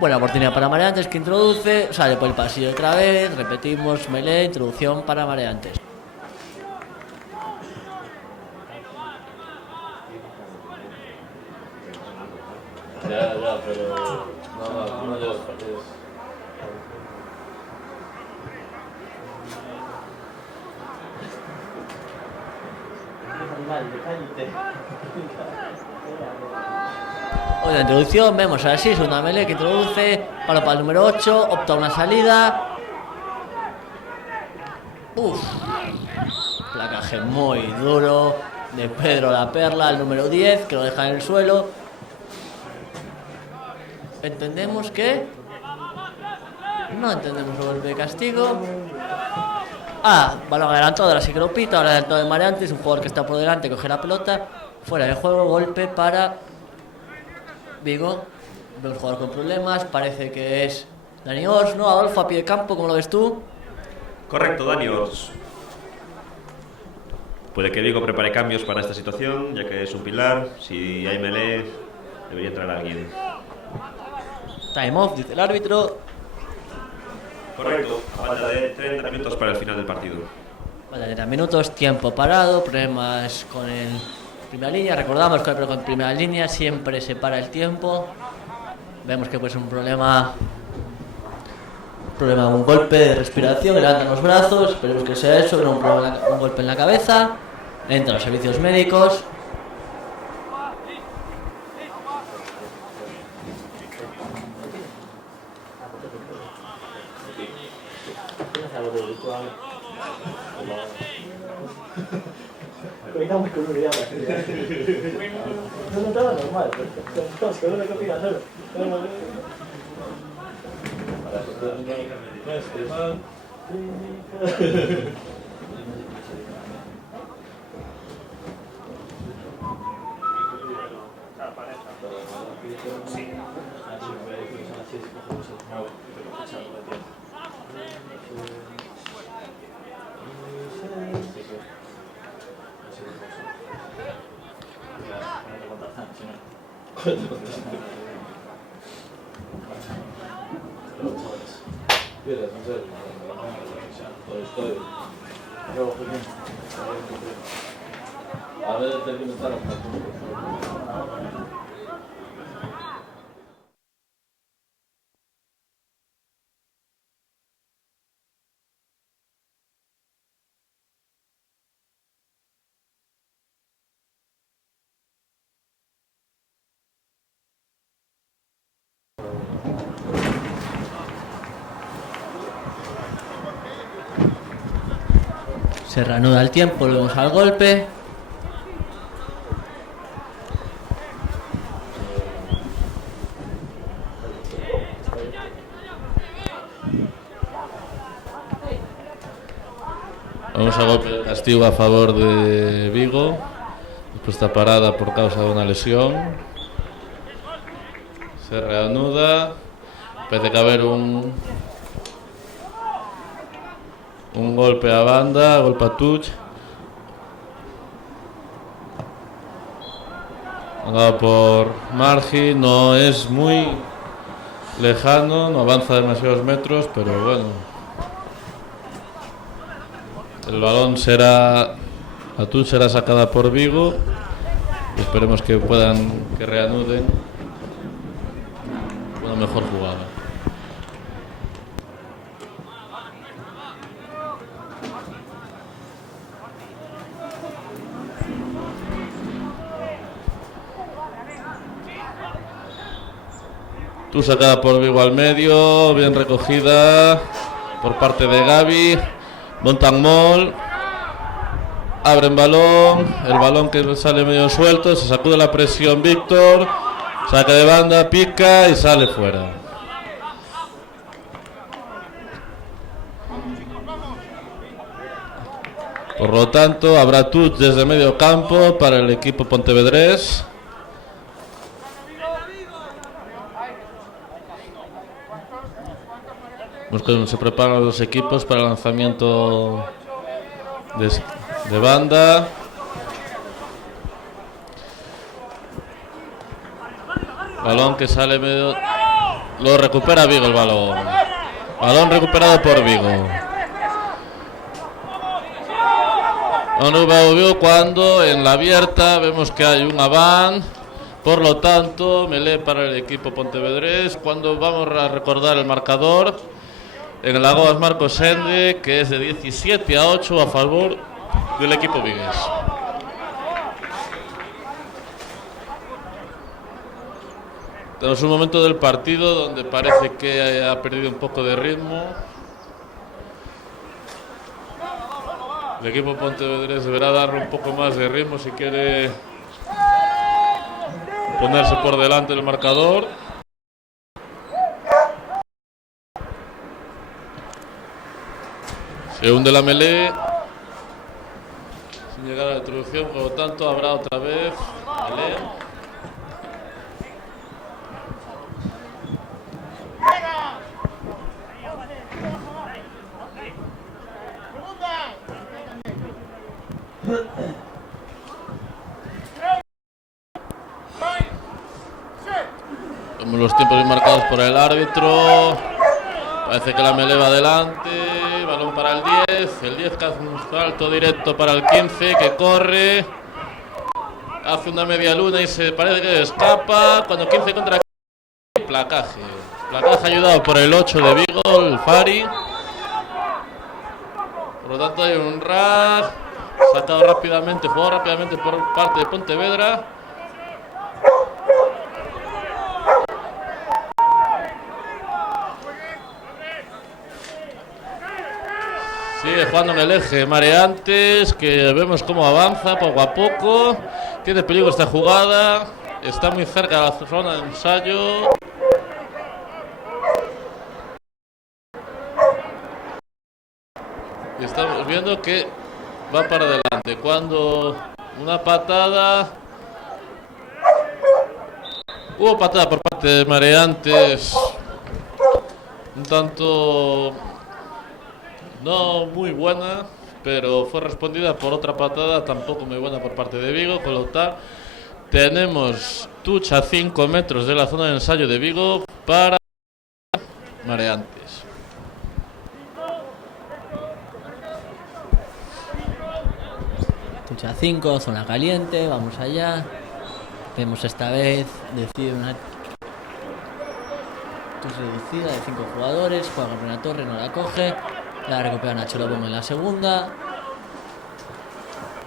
Buena oportunidad para Mareantes, que introduce, sale por el pasillo otra vez, repetimos, melee, introducción para Mareantes. Ya, pero no de los partidos. Otra introducción, vemos así, segunda melee que introduce, palo para el número 8, opta una salida. Placaje muy duro de Pedro La Perla, el número 10, que lo deja en el suelo. Entendemos que... No entendemos el golpe de castigo. Balón adelantado de la Sicropita, ahora adelantado de Mareantes, un jugador que está por delante, coge la pelota, fuera de juego, golpe para Vigo. Veo un jugador con problemas, parece que es Dani Ors, ¿no? Adolfo, a pie de campo, ¿cómo lo ves tú? Correcto, Dani Ors. Puede que Vigo prepare cambios para esta situación, ya que es un pilar. Si hay melee, debería entrar alguien. Time off, dice el árbitro. Correcto, a falta de 30 minutos para el final del partido. Falta 30 minutos, tiempo parado, problemas con el primera línea. Recordamos que con primera línea siempre se para el tiempo. Vemos que puede ser un problema problema, un golpe de respiración, le levantan los brazos, esperemos que sea eso, no un golpe en la cabeza, entra a los servicios médicos. No estaba normal, con una copia solo. A ver, tengo que empezar a Se reanuda el tiempo, volvemos al golpe. Vamos a golpe de castigo a favor de Vigo. Después está parada por causa de una lesión. Se reanuda. Parece que haber un golpe a banda, golpe a touch. Dado por Margi, no es muy lejano, no avanza demasiados metros, pero bueno. El balón será, a touch será sacada por Vigo. Esperemos que que reanuden una mejor jugada. Tú sacada por Vigo al medio, bien recogida por parte de Gaby. Montan Mol, abren balón, el balón que sale medio suelto, se sacude la presión Víctor, saca de banda, pica y sale fuera. Por lo tanto, habrá touch desde medio campo para el equipo pontevedrés. Se preparan los equipos para el lanzamiento de banda. Balón que sale medio. Lo recupera Vigo el balón. Balón recuperado por Vigo. Vigo cuando en la abierta vemos que hay un aván. Por lo tanto, melee para el equipo pontevedrés. Cuando vamos a recordar el marcador. En el Agoas Marcos Sende, que es de 17-8 a favor del equipo vigués. Tenemos un momento del partido donde parece que ha perdido un poco de ritmo. El equipo pontevedrés deberá darle un poco más de ritmo si quiere ponerse por delante del marcador. Se hunde la melee sin llegar a la introducción, por lo tanto habrá otra vez melee. Vemos los tiempos marcados por el árbitro. Parece que la melee va adelante. Balón para el 10. El 10 que hace un salto directo para el 15 que corre. Hace una media luna y se parece que escapa. Cuando 15 contra 15 placaje. Placaje ayudado por el 8 de Vigo, el Fari. Por lo tanto hay un ras sacado rápidamente, jugado rápidamente por parte de Pontevedra. Sigue jugando en el eje Mareantes, que vemos cómo avanza poco a poco. Tiene peligro esta jugada. Está muy cerca de la zona de ensayo. Y estamos viendo que va para adelante. Cuando una patada... Hubo patada por parte de Mareantes. Un tanto... no muy buena, pero fue respondida por otra patada tampoco muy buena por parte de Vigo. Con lo tal, tenemos touch a 5 metros de la zona de ensayo de Vigo para Mareantes. Touch a 5, zona caliente, vamos allá. Vemos esta vez decide una touch reducida de 5 jugadores. Juega con una torre, no la coge. La recupera Nacho Lobón en la segunda.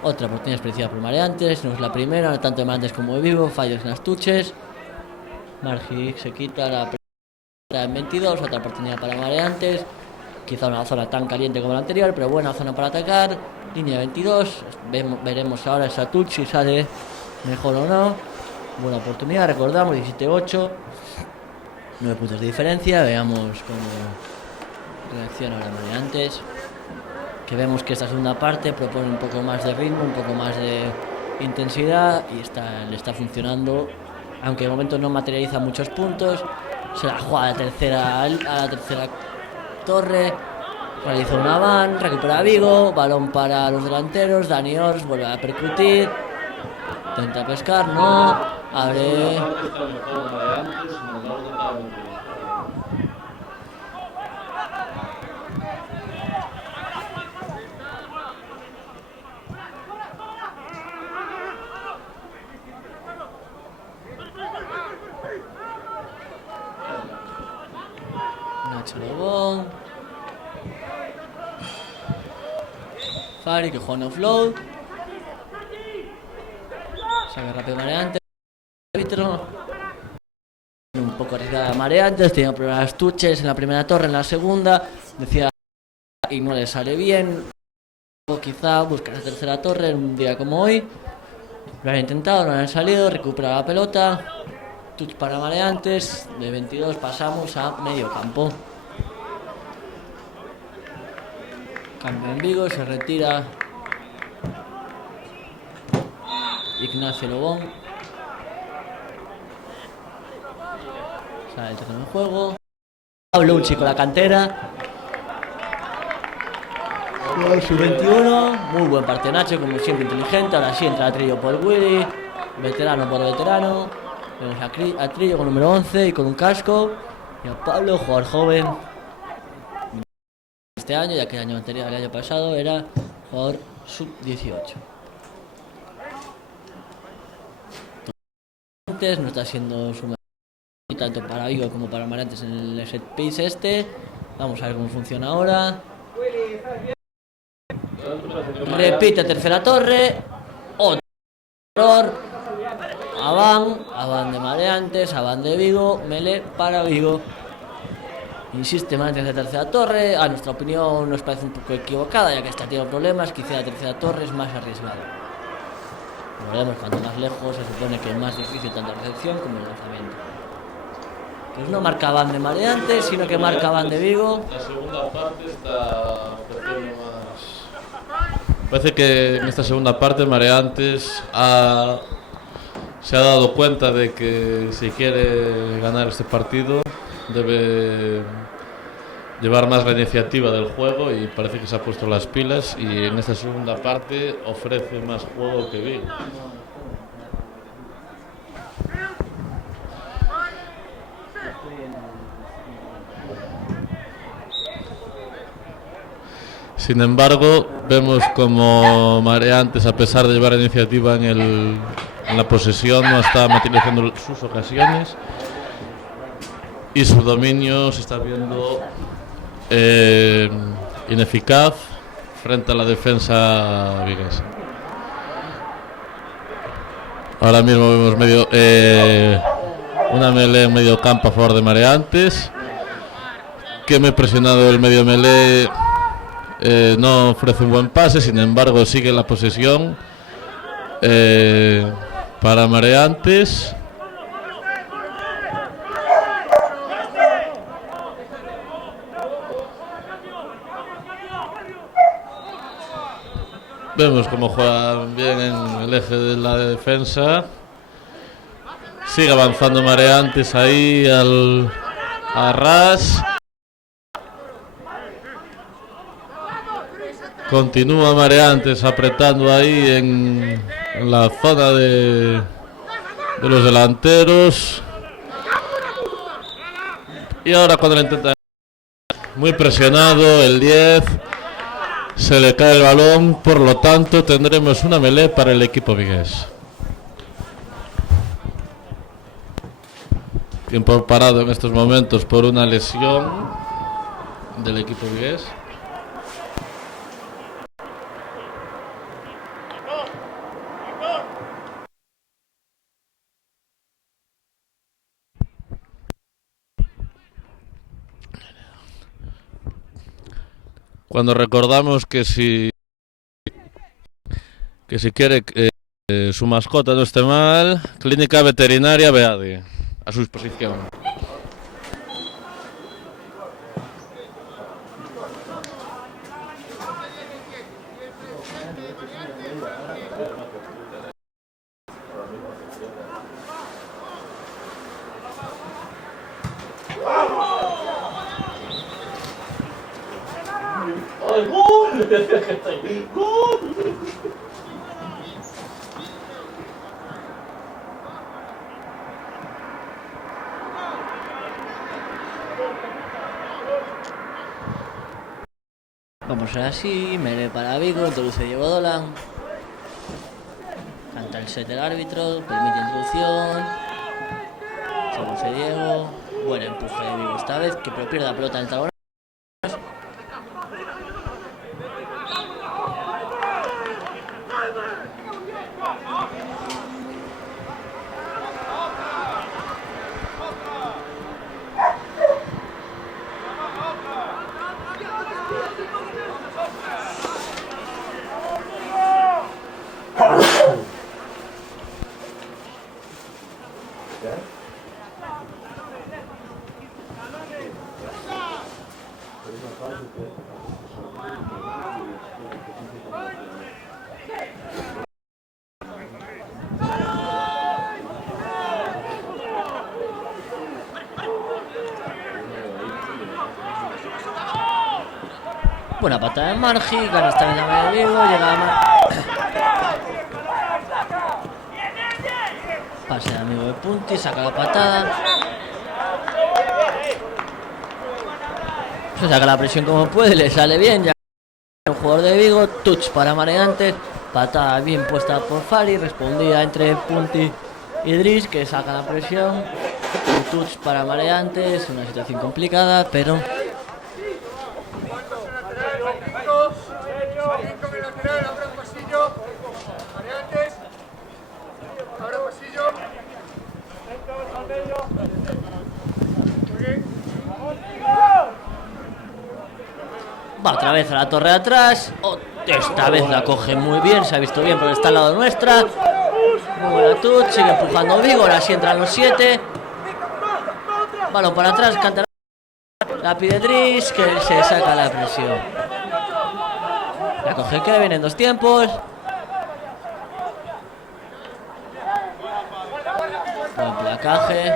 Otra oportunidad desperdiciada por Mareantes. No es la primera, no tanto de Mareantes como de Vigo. Fallos en las touches. Margi se quita la primera en 22. Otra oportunidad para Mareantes. Quizá una zona tan caliente como la anterior, pero buena zona para atacar. Línea 22. Veremos ahora esa touch si sale mejor o no. Buena oportunidad, recordamos, 17-8. 9 puntos de diferencia. Veamos cómo reacciona ahora Mareantes. Que vemos que esta segunda parte propone un poco más de ritmo, un poco más de intensidad y le está funcionando, aunque de momento no materializa muchos puntos. Se la juega a la tercera torre, realiza una van, recupera a Vigo, balón para los delanteros, Dani Ors vuelve a percutir, intenta pescar, no, abre. Nacho Lobón. Fari que juega en offload. Saca rápido Mareantes. Un poco arriesgada Mareantes. Tiene problemas touches en la primera torre, en la segunda. Decía y no le sale bien. O quizá buscar la tercera torre en un día como hoy. Lo han intentado, no han salido. Recupera la pelota. Touch para Mareantes. De 22 pasamos a medio campo. Cambio en Vigo, se retira Ignacio Lobón. Sale el terreno de juego. Pablo Uchi con la cantera. Sub-21. Muy buen parte Nacho, como siempre inteligente. Ahora sí entra Trillo por Willy. Veterano por veterano. Vemos a Trillo con número 11 y con un casco. Y a Pablo, jugador joven. Este año, ya que el año anterior, el año pasado, era jugador sub-18. No está siendo su tanto para Vigo como para Mareantes en el set piece este. Vamos a ver cómo funciona ahora. Repite tercera torre. Otro error. Avan de Mareantes, Avan de Vigo, Mele para Vigo. Insiste Mareantes en la tercera torre. A nuestra opinión nos parece un poco equivocada, ya que está teniendo problemas. Quizá la tercera torre es más arriesgada. Como vemos, cuanto más lejos se supone que es más difícil tanto la recepción como el lanzamiento. Pues no marca Avan de Mareantes, sino que marca Avan de Vigo. La segunda parte está ofreciendo más. Parece que en esta segunda parte Mareantes se ha dado cuenta de que si quiere ganar este partido debe llevar más la iniciativa del juego y parece que se ha puesto las pilas y en esta segunda parte ofrece más juego que Vigo. Sin embargo, vemos como Mareantes, a pesar de llevar la iniciativa en la posesión, no está materializando sus ocasiones. y su dominio se está viendo ineficaz frente a la defensa viguesa. Ahora mismo vemos una melee en medio campo a favor de Mareantes, que me he presionado el medio melee. No ofrece un buen pase, sin embargo sigue la posesión para Mareantes. Vemos cómo juegan bien en el eje de la defensa. Sigue avanzando Mareantes ahí a ras. Continúa Mareantes apretando ahí en la zona de los delanteros. Y ahora cuando le intenta, muy presionado el 10, se le cae el balón, por lo tanto tendremos una melee para el equipo vigués. Tiempo parado en estos momentos por una lesión del equipo vigués. Cuando recordamos que si quiere que su mascota no esté mal, Clínica Veterinaria Beade, a su disposición. Vamos a ver así, melee para Vigo, introduce Diego Dolan. Canta el set del árbitro, permite introducción. Introduce Diego. Buen empuje de Vigo esta vez, que pero pierde la pelota en el talón. Buena patada de Margi, gana esta vez la media de Vigo, llega a pase de amigo de Punti, saca la patada. Se saca la presión como puede, le sale bien, ya el jugador de Vigo, touch para Mareantes, patada bien puesta por Fari, respondida entre Punti y Dris, que saca la presión. Un touch para Mareantes, una situación complicada, pero va otra vez a la torre de atrás. Esta vez la coge muy bien, se ha visto bien porque está al lado nuestra. Muy buena touch, sigue empujando Vigo, ahora sí entran los 7. Balón para atrás, canta la pide Dris, que se saca la presión. La coge Kevin en 2 tiempos. Buen placaje.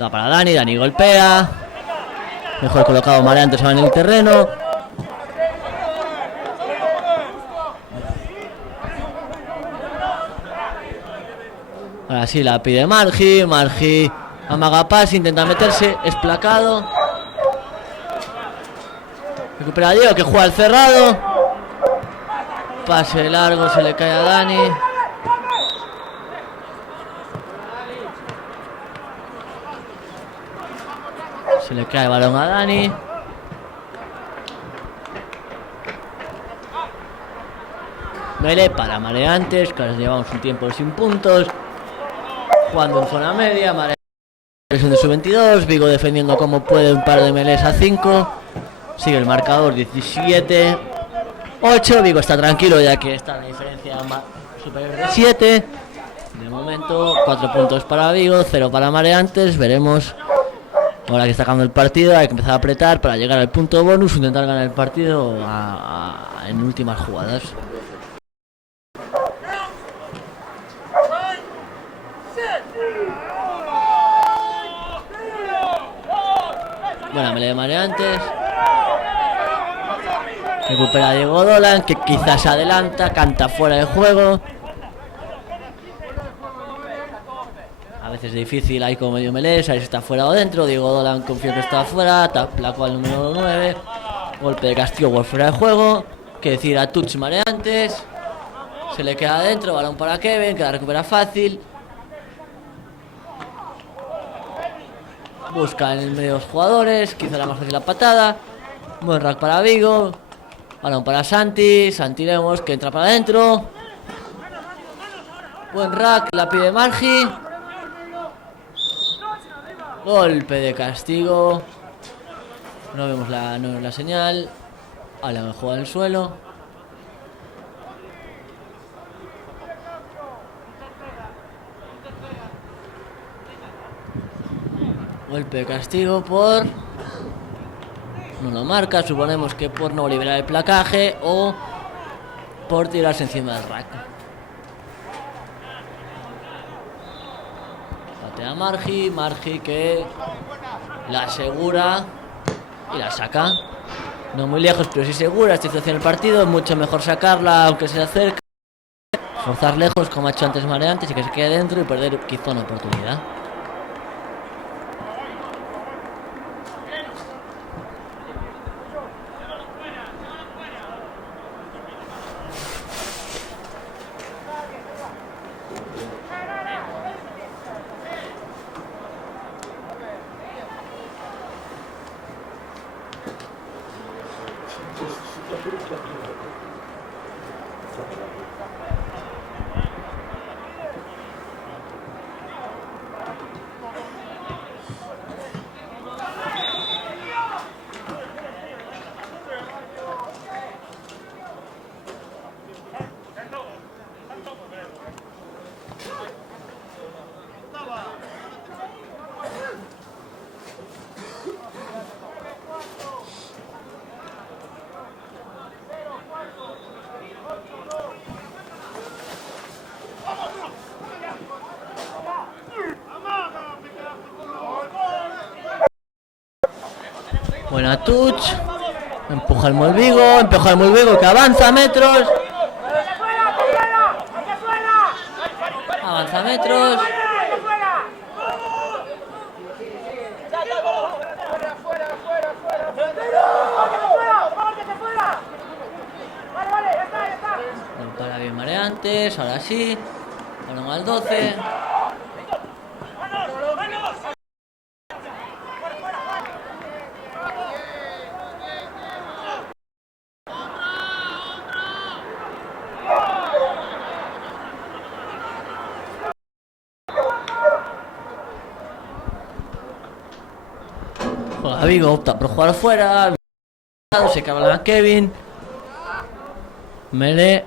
Va para Dani golpea. Mejor colocado Mareantes ahora en el terreno. Ahora sí la pide Margi. Amaga pase, intenta meterse, es placado. Recupera a Diego, que juega al cerrado. Pase largo, se le cae a Dani. Se le cae el balón a Dani. Mele para Maleantes, que ahora llevamos un tiempo sin puntos. Jugando en zona media, Maleantes de su 22, Vigo defendiendo como puede, un par de melés a 5. Sigue el marcador 17-8, Vigo está tranquilo ya que está en la diferencia superior de 7. De momento 4 puntos para Vigo, 0 para Maleantes. Veremos ahora que está acabando el partido, hay que empezar a apretar para llegar al punto bonus, intentar ganar el partido en últimas jugadas. Buena melea de Maleantes. Recupera a Diego Dolan, que quizás adelanta, canta fuera de juego. A veces es difícil ahí como medio melé, saber si está fuera o dentro. Diego Dolan confía que está fuera, placó al número 9. Golpe de castigo por fuera de juego. Que decir a touch Maleantes. Se le queda adentro, balón para Kevin, que la recupera fácil. Busca en el medio los jugadores, quizá la más fácil la patada. Buen rack para Vigo. Balón para Santi. Santi Lemos que entra para adentro. Buen rack, la pide Margi. Golpe de castigo. No vemos la señal. Ahora me juega en el suelo. Golpe de castigo por... No lo marca, suponemos que por no liberar el placaje o por tirarse encima del rack. Patea Margi, Margi que la asegura y la saca. No muy lejos, pero sí segura. Esta situación del partido, es mucho mejor sacarla aunque se acerque. Forzar lejos como ha hecho antes Maleantes y que se quede dentro y perder quizá una oportunidad. Buena touch. Empuja el Molvigo, que avanza metros. Avanza metros. Para bien Maleantes, ahora sí. Balón al 12. Vigo opta por jugar fuera. Se cabla a Kevin. Mele.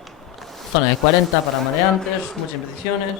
Zona de 40 para Maleantes. Muchas imprecisiones.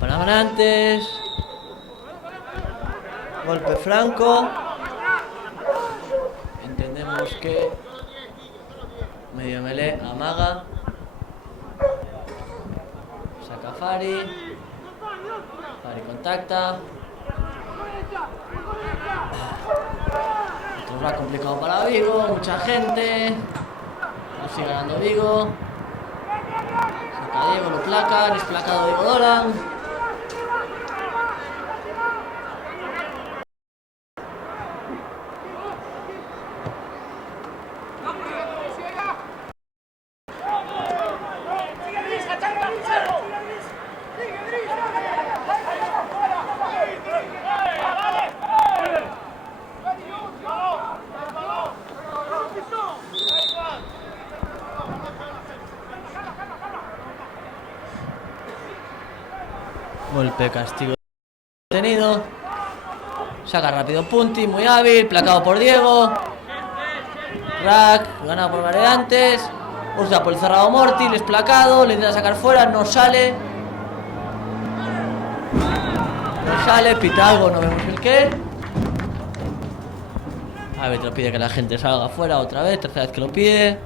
Para Maleantes. Golpe franco. Entendemos que medio melé amaga. Fari. Fari contacta. Esto va complicado para Vigo, mucha gente. Lo sigue ganando Vigo. Saca Diego, lo placan, es placado Diego Doran. Golpe, castigo tenido. Saca rápido Punti, muy hábil, placado por Diego. Rack, ganado por Mareantes. Usa por el cerrado Morty, es placado, le intenta sacar fuera, no sale. No sale, pita algo, no vemos el qué. Árbitro pide que la gente salga fuera otra vez, tercera vez que lo pide.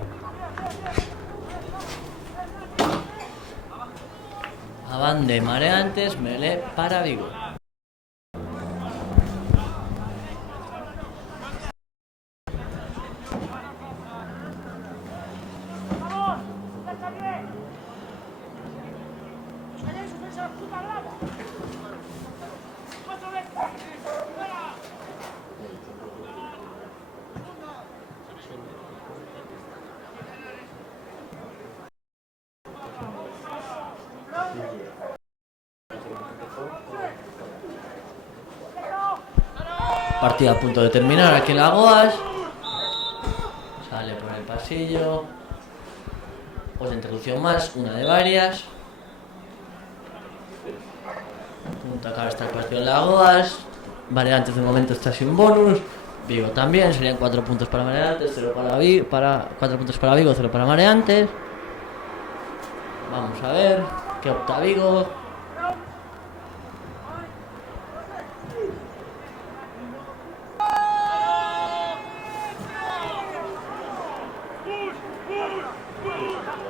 Van de Mareantes, melee para Vigo. Partido a punto de terminar aquí en la Goas. Sale por el pasillo. Otra introducción más, una de varias. Punto acaba está el partido en la Goas. Mareantes de momento está sin bonus. Vigo también, serían 4 puntos para Mareantes, 0 para Vigo, 4 puntos para Vigo, 0 para Mareantes. Vamos a ver qué opta Vigo.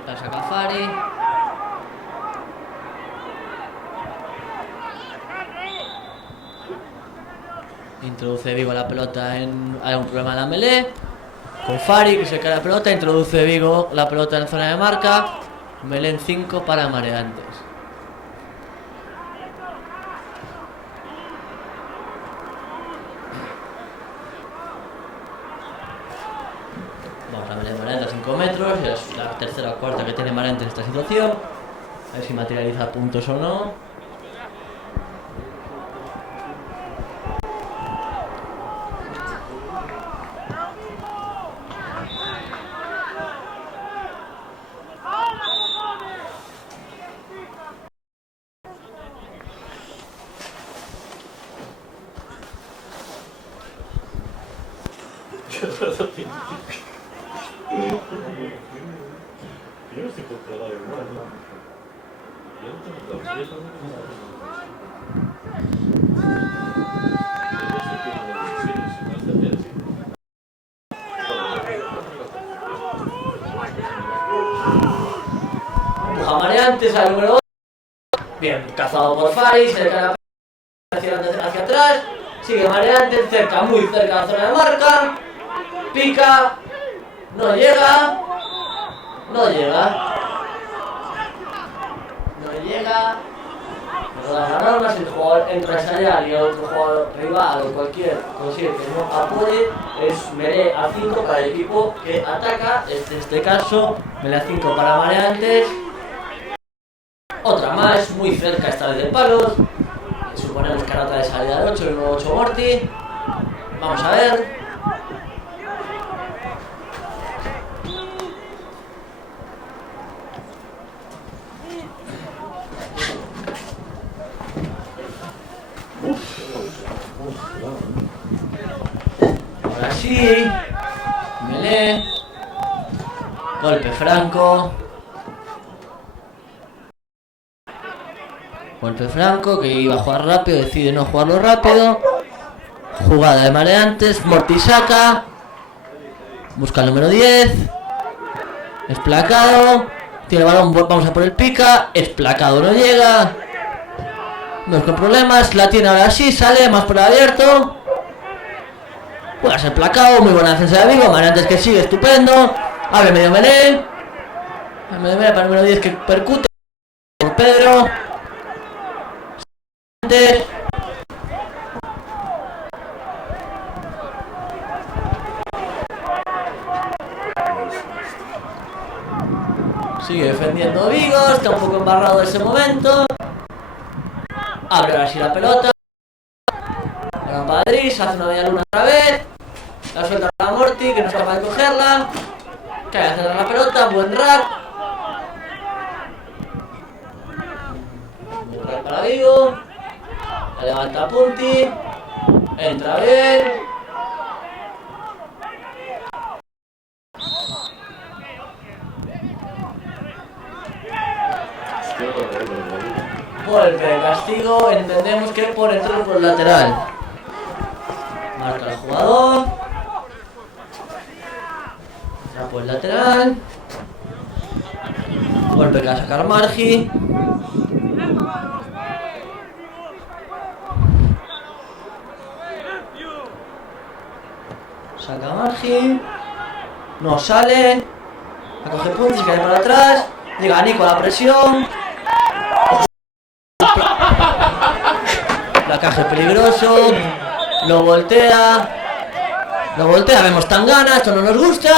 La saca Fari. Introduce Vigo la pelota en... Hay un problema en la melee. Con Fari que se cae la pelota. Introduce Vigo la pelota en zona de marca. Melee en 5 para Mareantes. Vamos a melee Mareantes a 5 metros. Es la tercera o cuarta que tiene Mareantes en esta situación. A ver si materializa puntos o no. Empuja Mareantes al número 2. Bien, cazado por Fari, se le cae la hacia atrás. Sigue Mareantes, cerca, muy cerca de la zona de marca. Pica. No llega. No llega. No llega. Pero las normas, si el jugador empresarial y el otro jugador rival o cualquier consigue que no apoye, es melee a 5 para el equipo que ataca. En este caso, melee a 5 para Mareantes. Otra más, muy cerca esta vez de palos. Suponemos que nota de salida de 8, el nuevo 8 Morty. Vamos a ver. Ahora sí. Melee. Golpe franco. Golpe franco, que iba a jugar rápido, decide no jugarlo rápido. Jugada de Mareantes, Morty saca. Busca el número 10. Es placado. Tiene el balón, vamos a por el pica. Es placado, no llega. No es con problemas. La tiene ahora sí, sale más por el abierto. Puede ser placado, muy buena defensa de Vigo. Mariantes que sigue, estupendo. Abre medio melee. Medio melee para el número 10 que percute. Por Pedro. Sigue defendiendo Vigo, está un poco embarrado en ese momento. Abre ahora sí la pelota. Para Padris, hace una media luna otra vez. La suelta para Morty, que no es capaz de cogerla. Cae a cerrar la pelota, buen rack. Buen rack para Vigo. La levanta Punti. Entra bien. Golpe de castigo, entendemos que por entrar por el lateral. Marca el jugador. Entra por el lateral. Golpe que va a sacar Margi. Saca Margi. No sale. La coge Punti, se cae para atrás. Llega Nico a la presión. Placaje peligroso. Lo voltea. Vemos Tangana. Esto no nos gusta.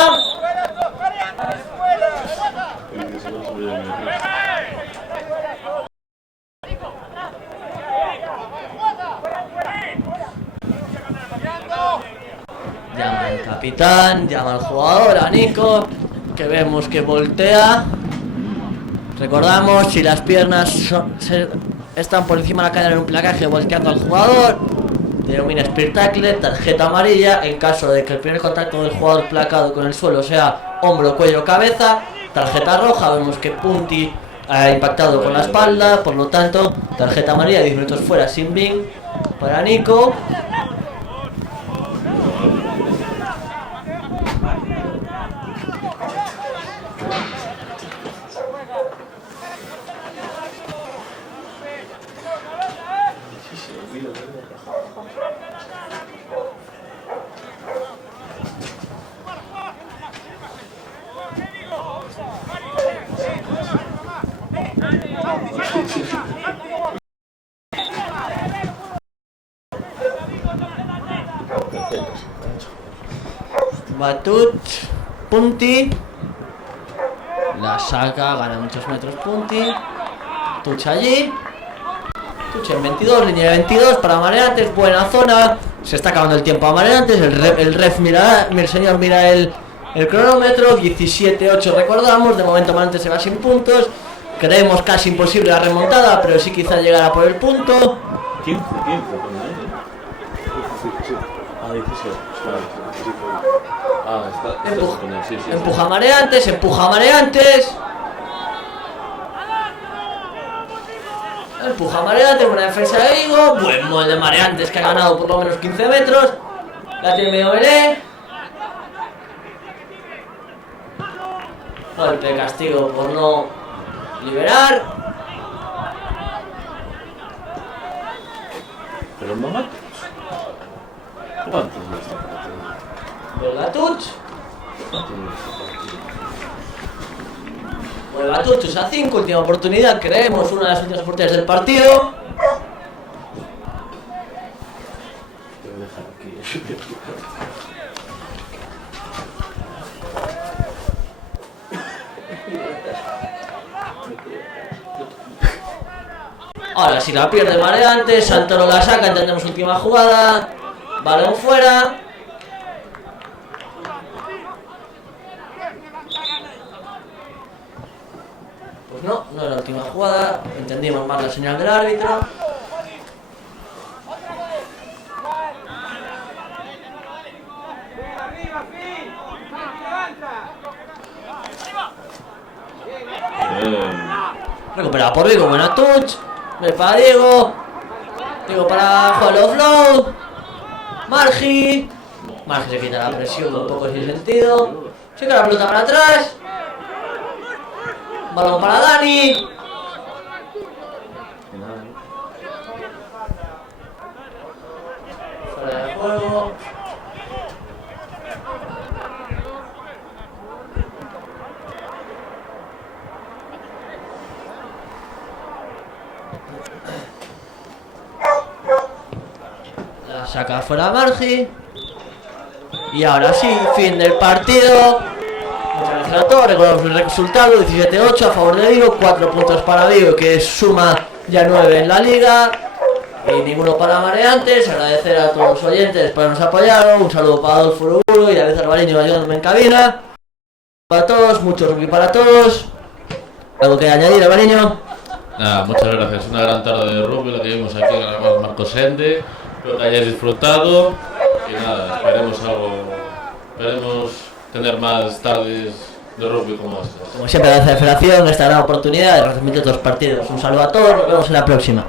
Llama al capitán. Llama al jugador, a Nico. Que vemos que voltea. Recordamos, si las piernas están por encima de la cadera en un placaje volteando al jugador, denomina Spear Tackle, tarjeta amarilla. En caso de que el primer contacto del jugador placado con el suelo sea hombro, cuello, cabeza, tarjeta roja. Vemos que Punti ha impactado con la espalda, por lo tanto, tarjeta amarilla, 10 minutos fuera sin bin para Nico. Batut, Punti. La saca, gana muchos metros Punti. Tuch allí. Tuch en 22, línea de 22 para Mareantes, buena zona. Se está acabando el tiempo a Mareantes. El ref mira, el señor mira el cronómetro. 17-8 recordamos. De momento Mareantes se va sin puntos. Creemos casi imposible la remontada, pero sí quizá llegará por el punto. 15, Ah, 17. Ah, está. Empuja Mareantes, empuja Mareantes. Empuja Mareantes, buena defensa de Vigo. Buen molde de Mareantes que ha ganado por lo menos 15 metros. La tiene medio melee. Golpe de castigo por no liberar. Pero no mates. ¿Cuántos no está partido? Vuelve a Tuch. Vuelve a Tuch, a 5, última oportunidad, creemos, una de las últimas oportunidades del partido. Te voy a dejar aquí. Ahora si la pierde Mareantes, Santoro la saca, entendemos última jugada. Balón fuera. Pues no es la última jugada, entendimos más la señal del árbitro. Recuperada por Vigo, buena touch. Ve para Diego. Diego para Hollow Flow. Margi se quita la presión un poco sin sentido. Se queda la pelota para atrás. Balón para Dani. Fuera de juego. La saca fuera Margi. Y ahora sí, fin del partido. Muchas gracias a todos. Recordamos el resultado: 17-8 a favor de Vigo, 4 puntos para Vigo, que suma ya 9 en la liga. Y ninguno para Mareantes. Agradecer a todos los oyentes por nos apoyaron. Un saludo para Adolfo Uruburu y a David Arbariño ayudándome en cabina. Para todos, mucho rugby para todos. ¿Algo que añadir, Arbariño? Nada, muchas gracias. Una gran tarde de rugby la que vimos aquí en el Marcos Ende. Espero que hayáis disfrutado. Y nada, esperemos tener más tardes de rugby como esta. Como siempre, gracias a la Federación esta gran oportunidad de transmitir 2 partidos. Un saludo a todos, nos vemos en la próxima.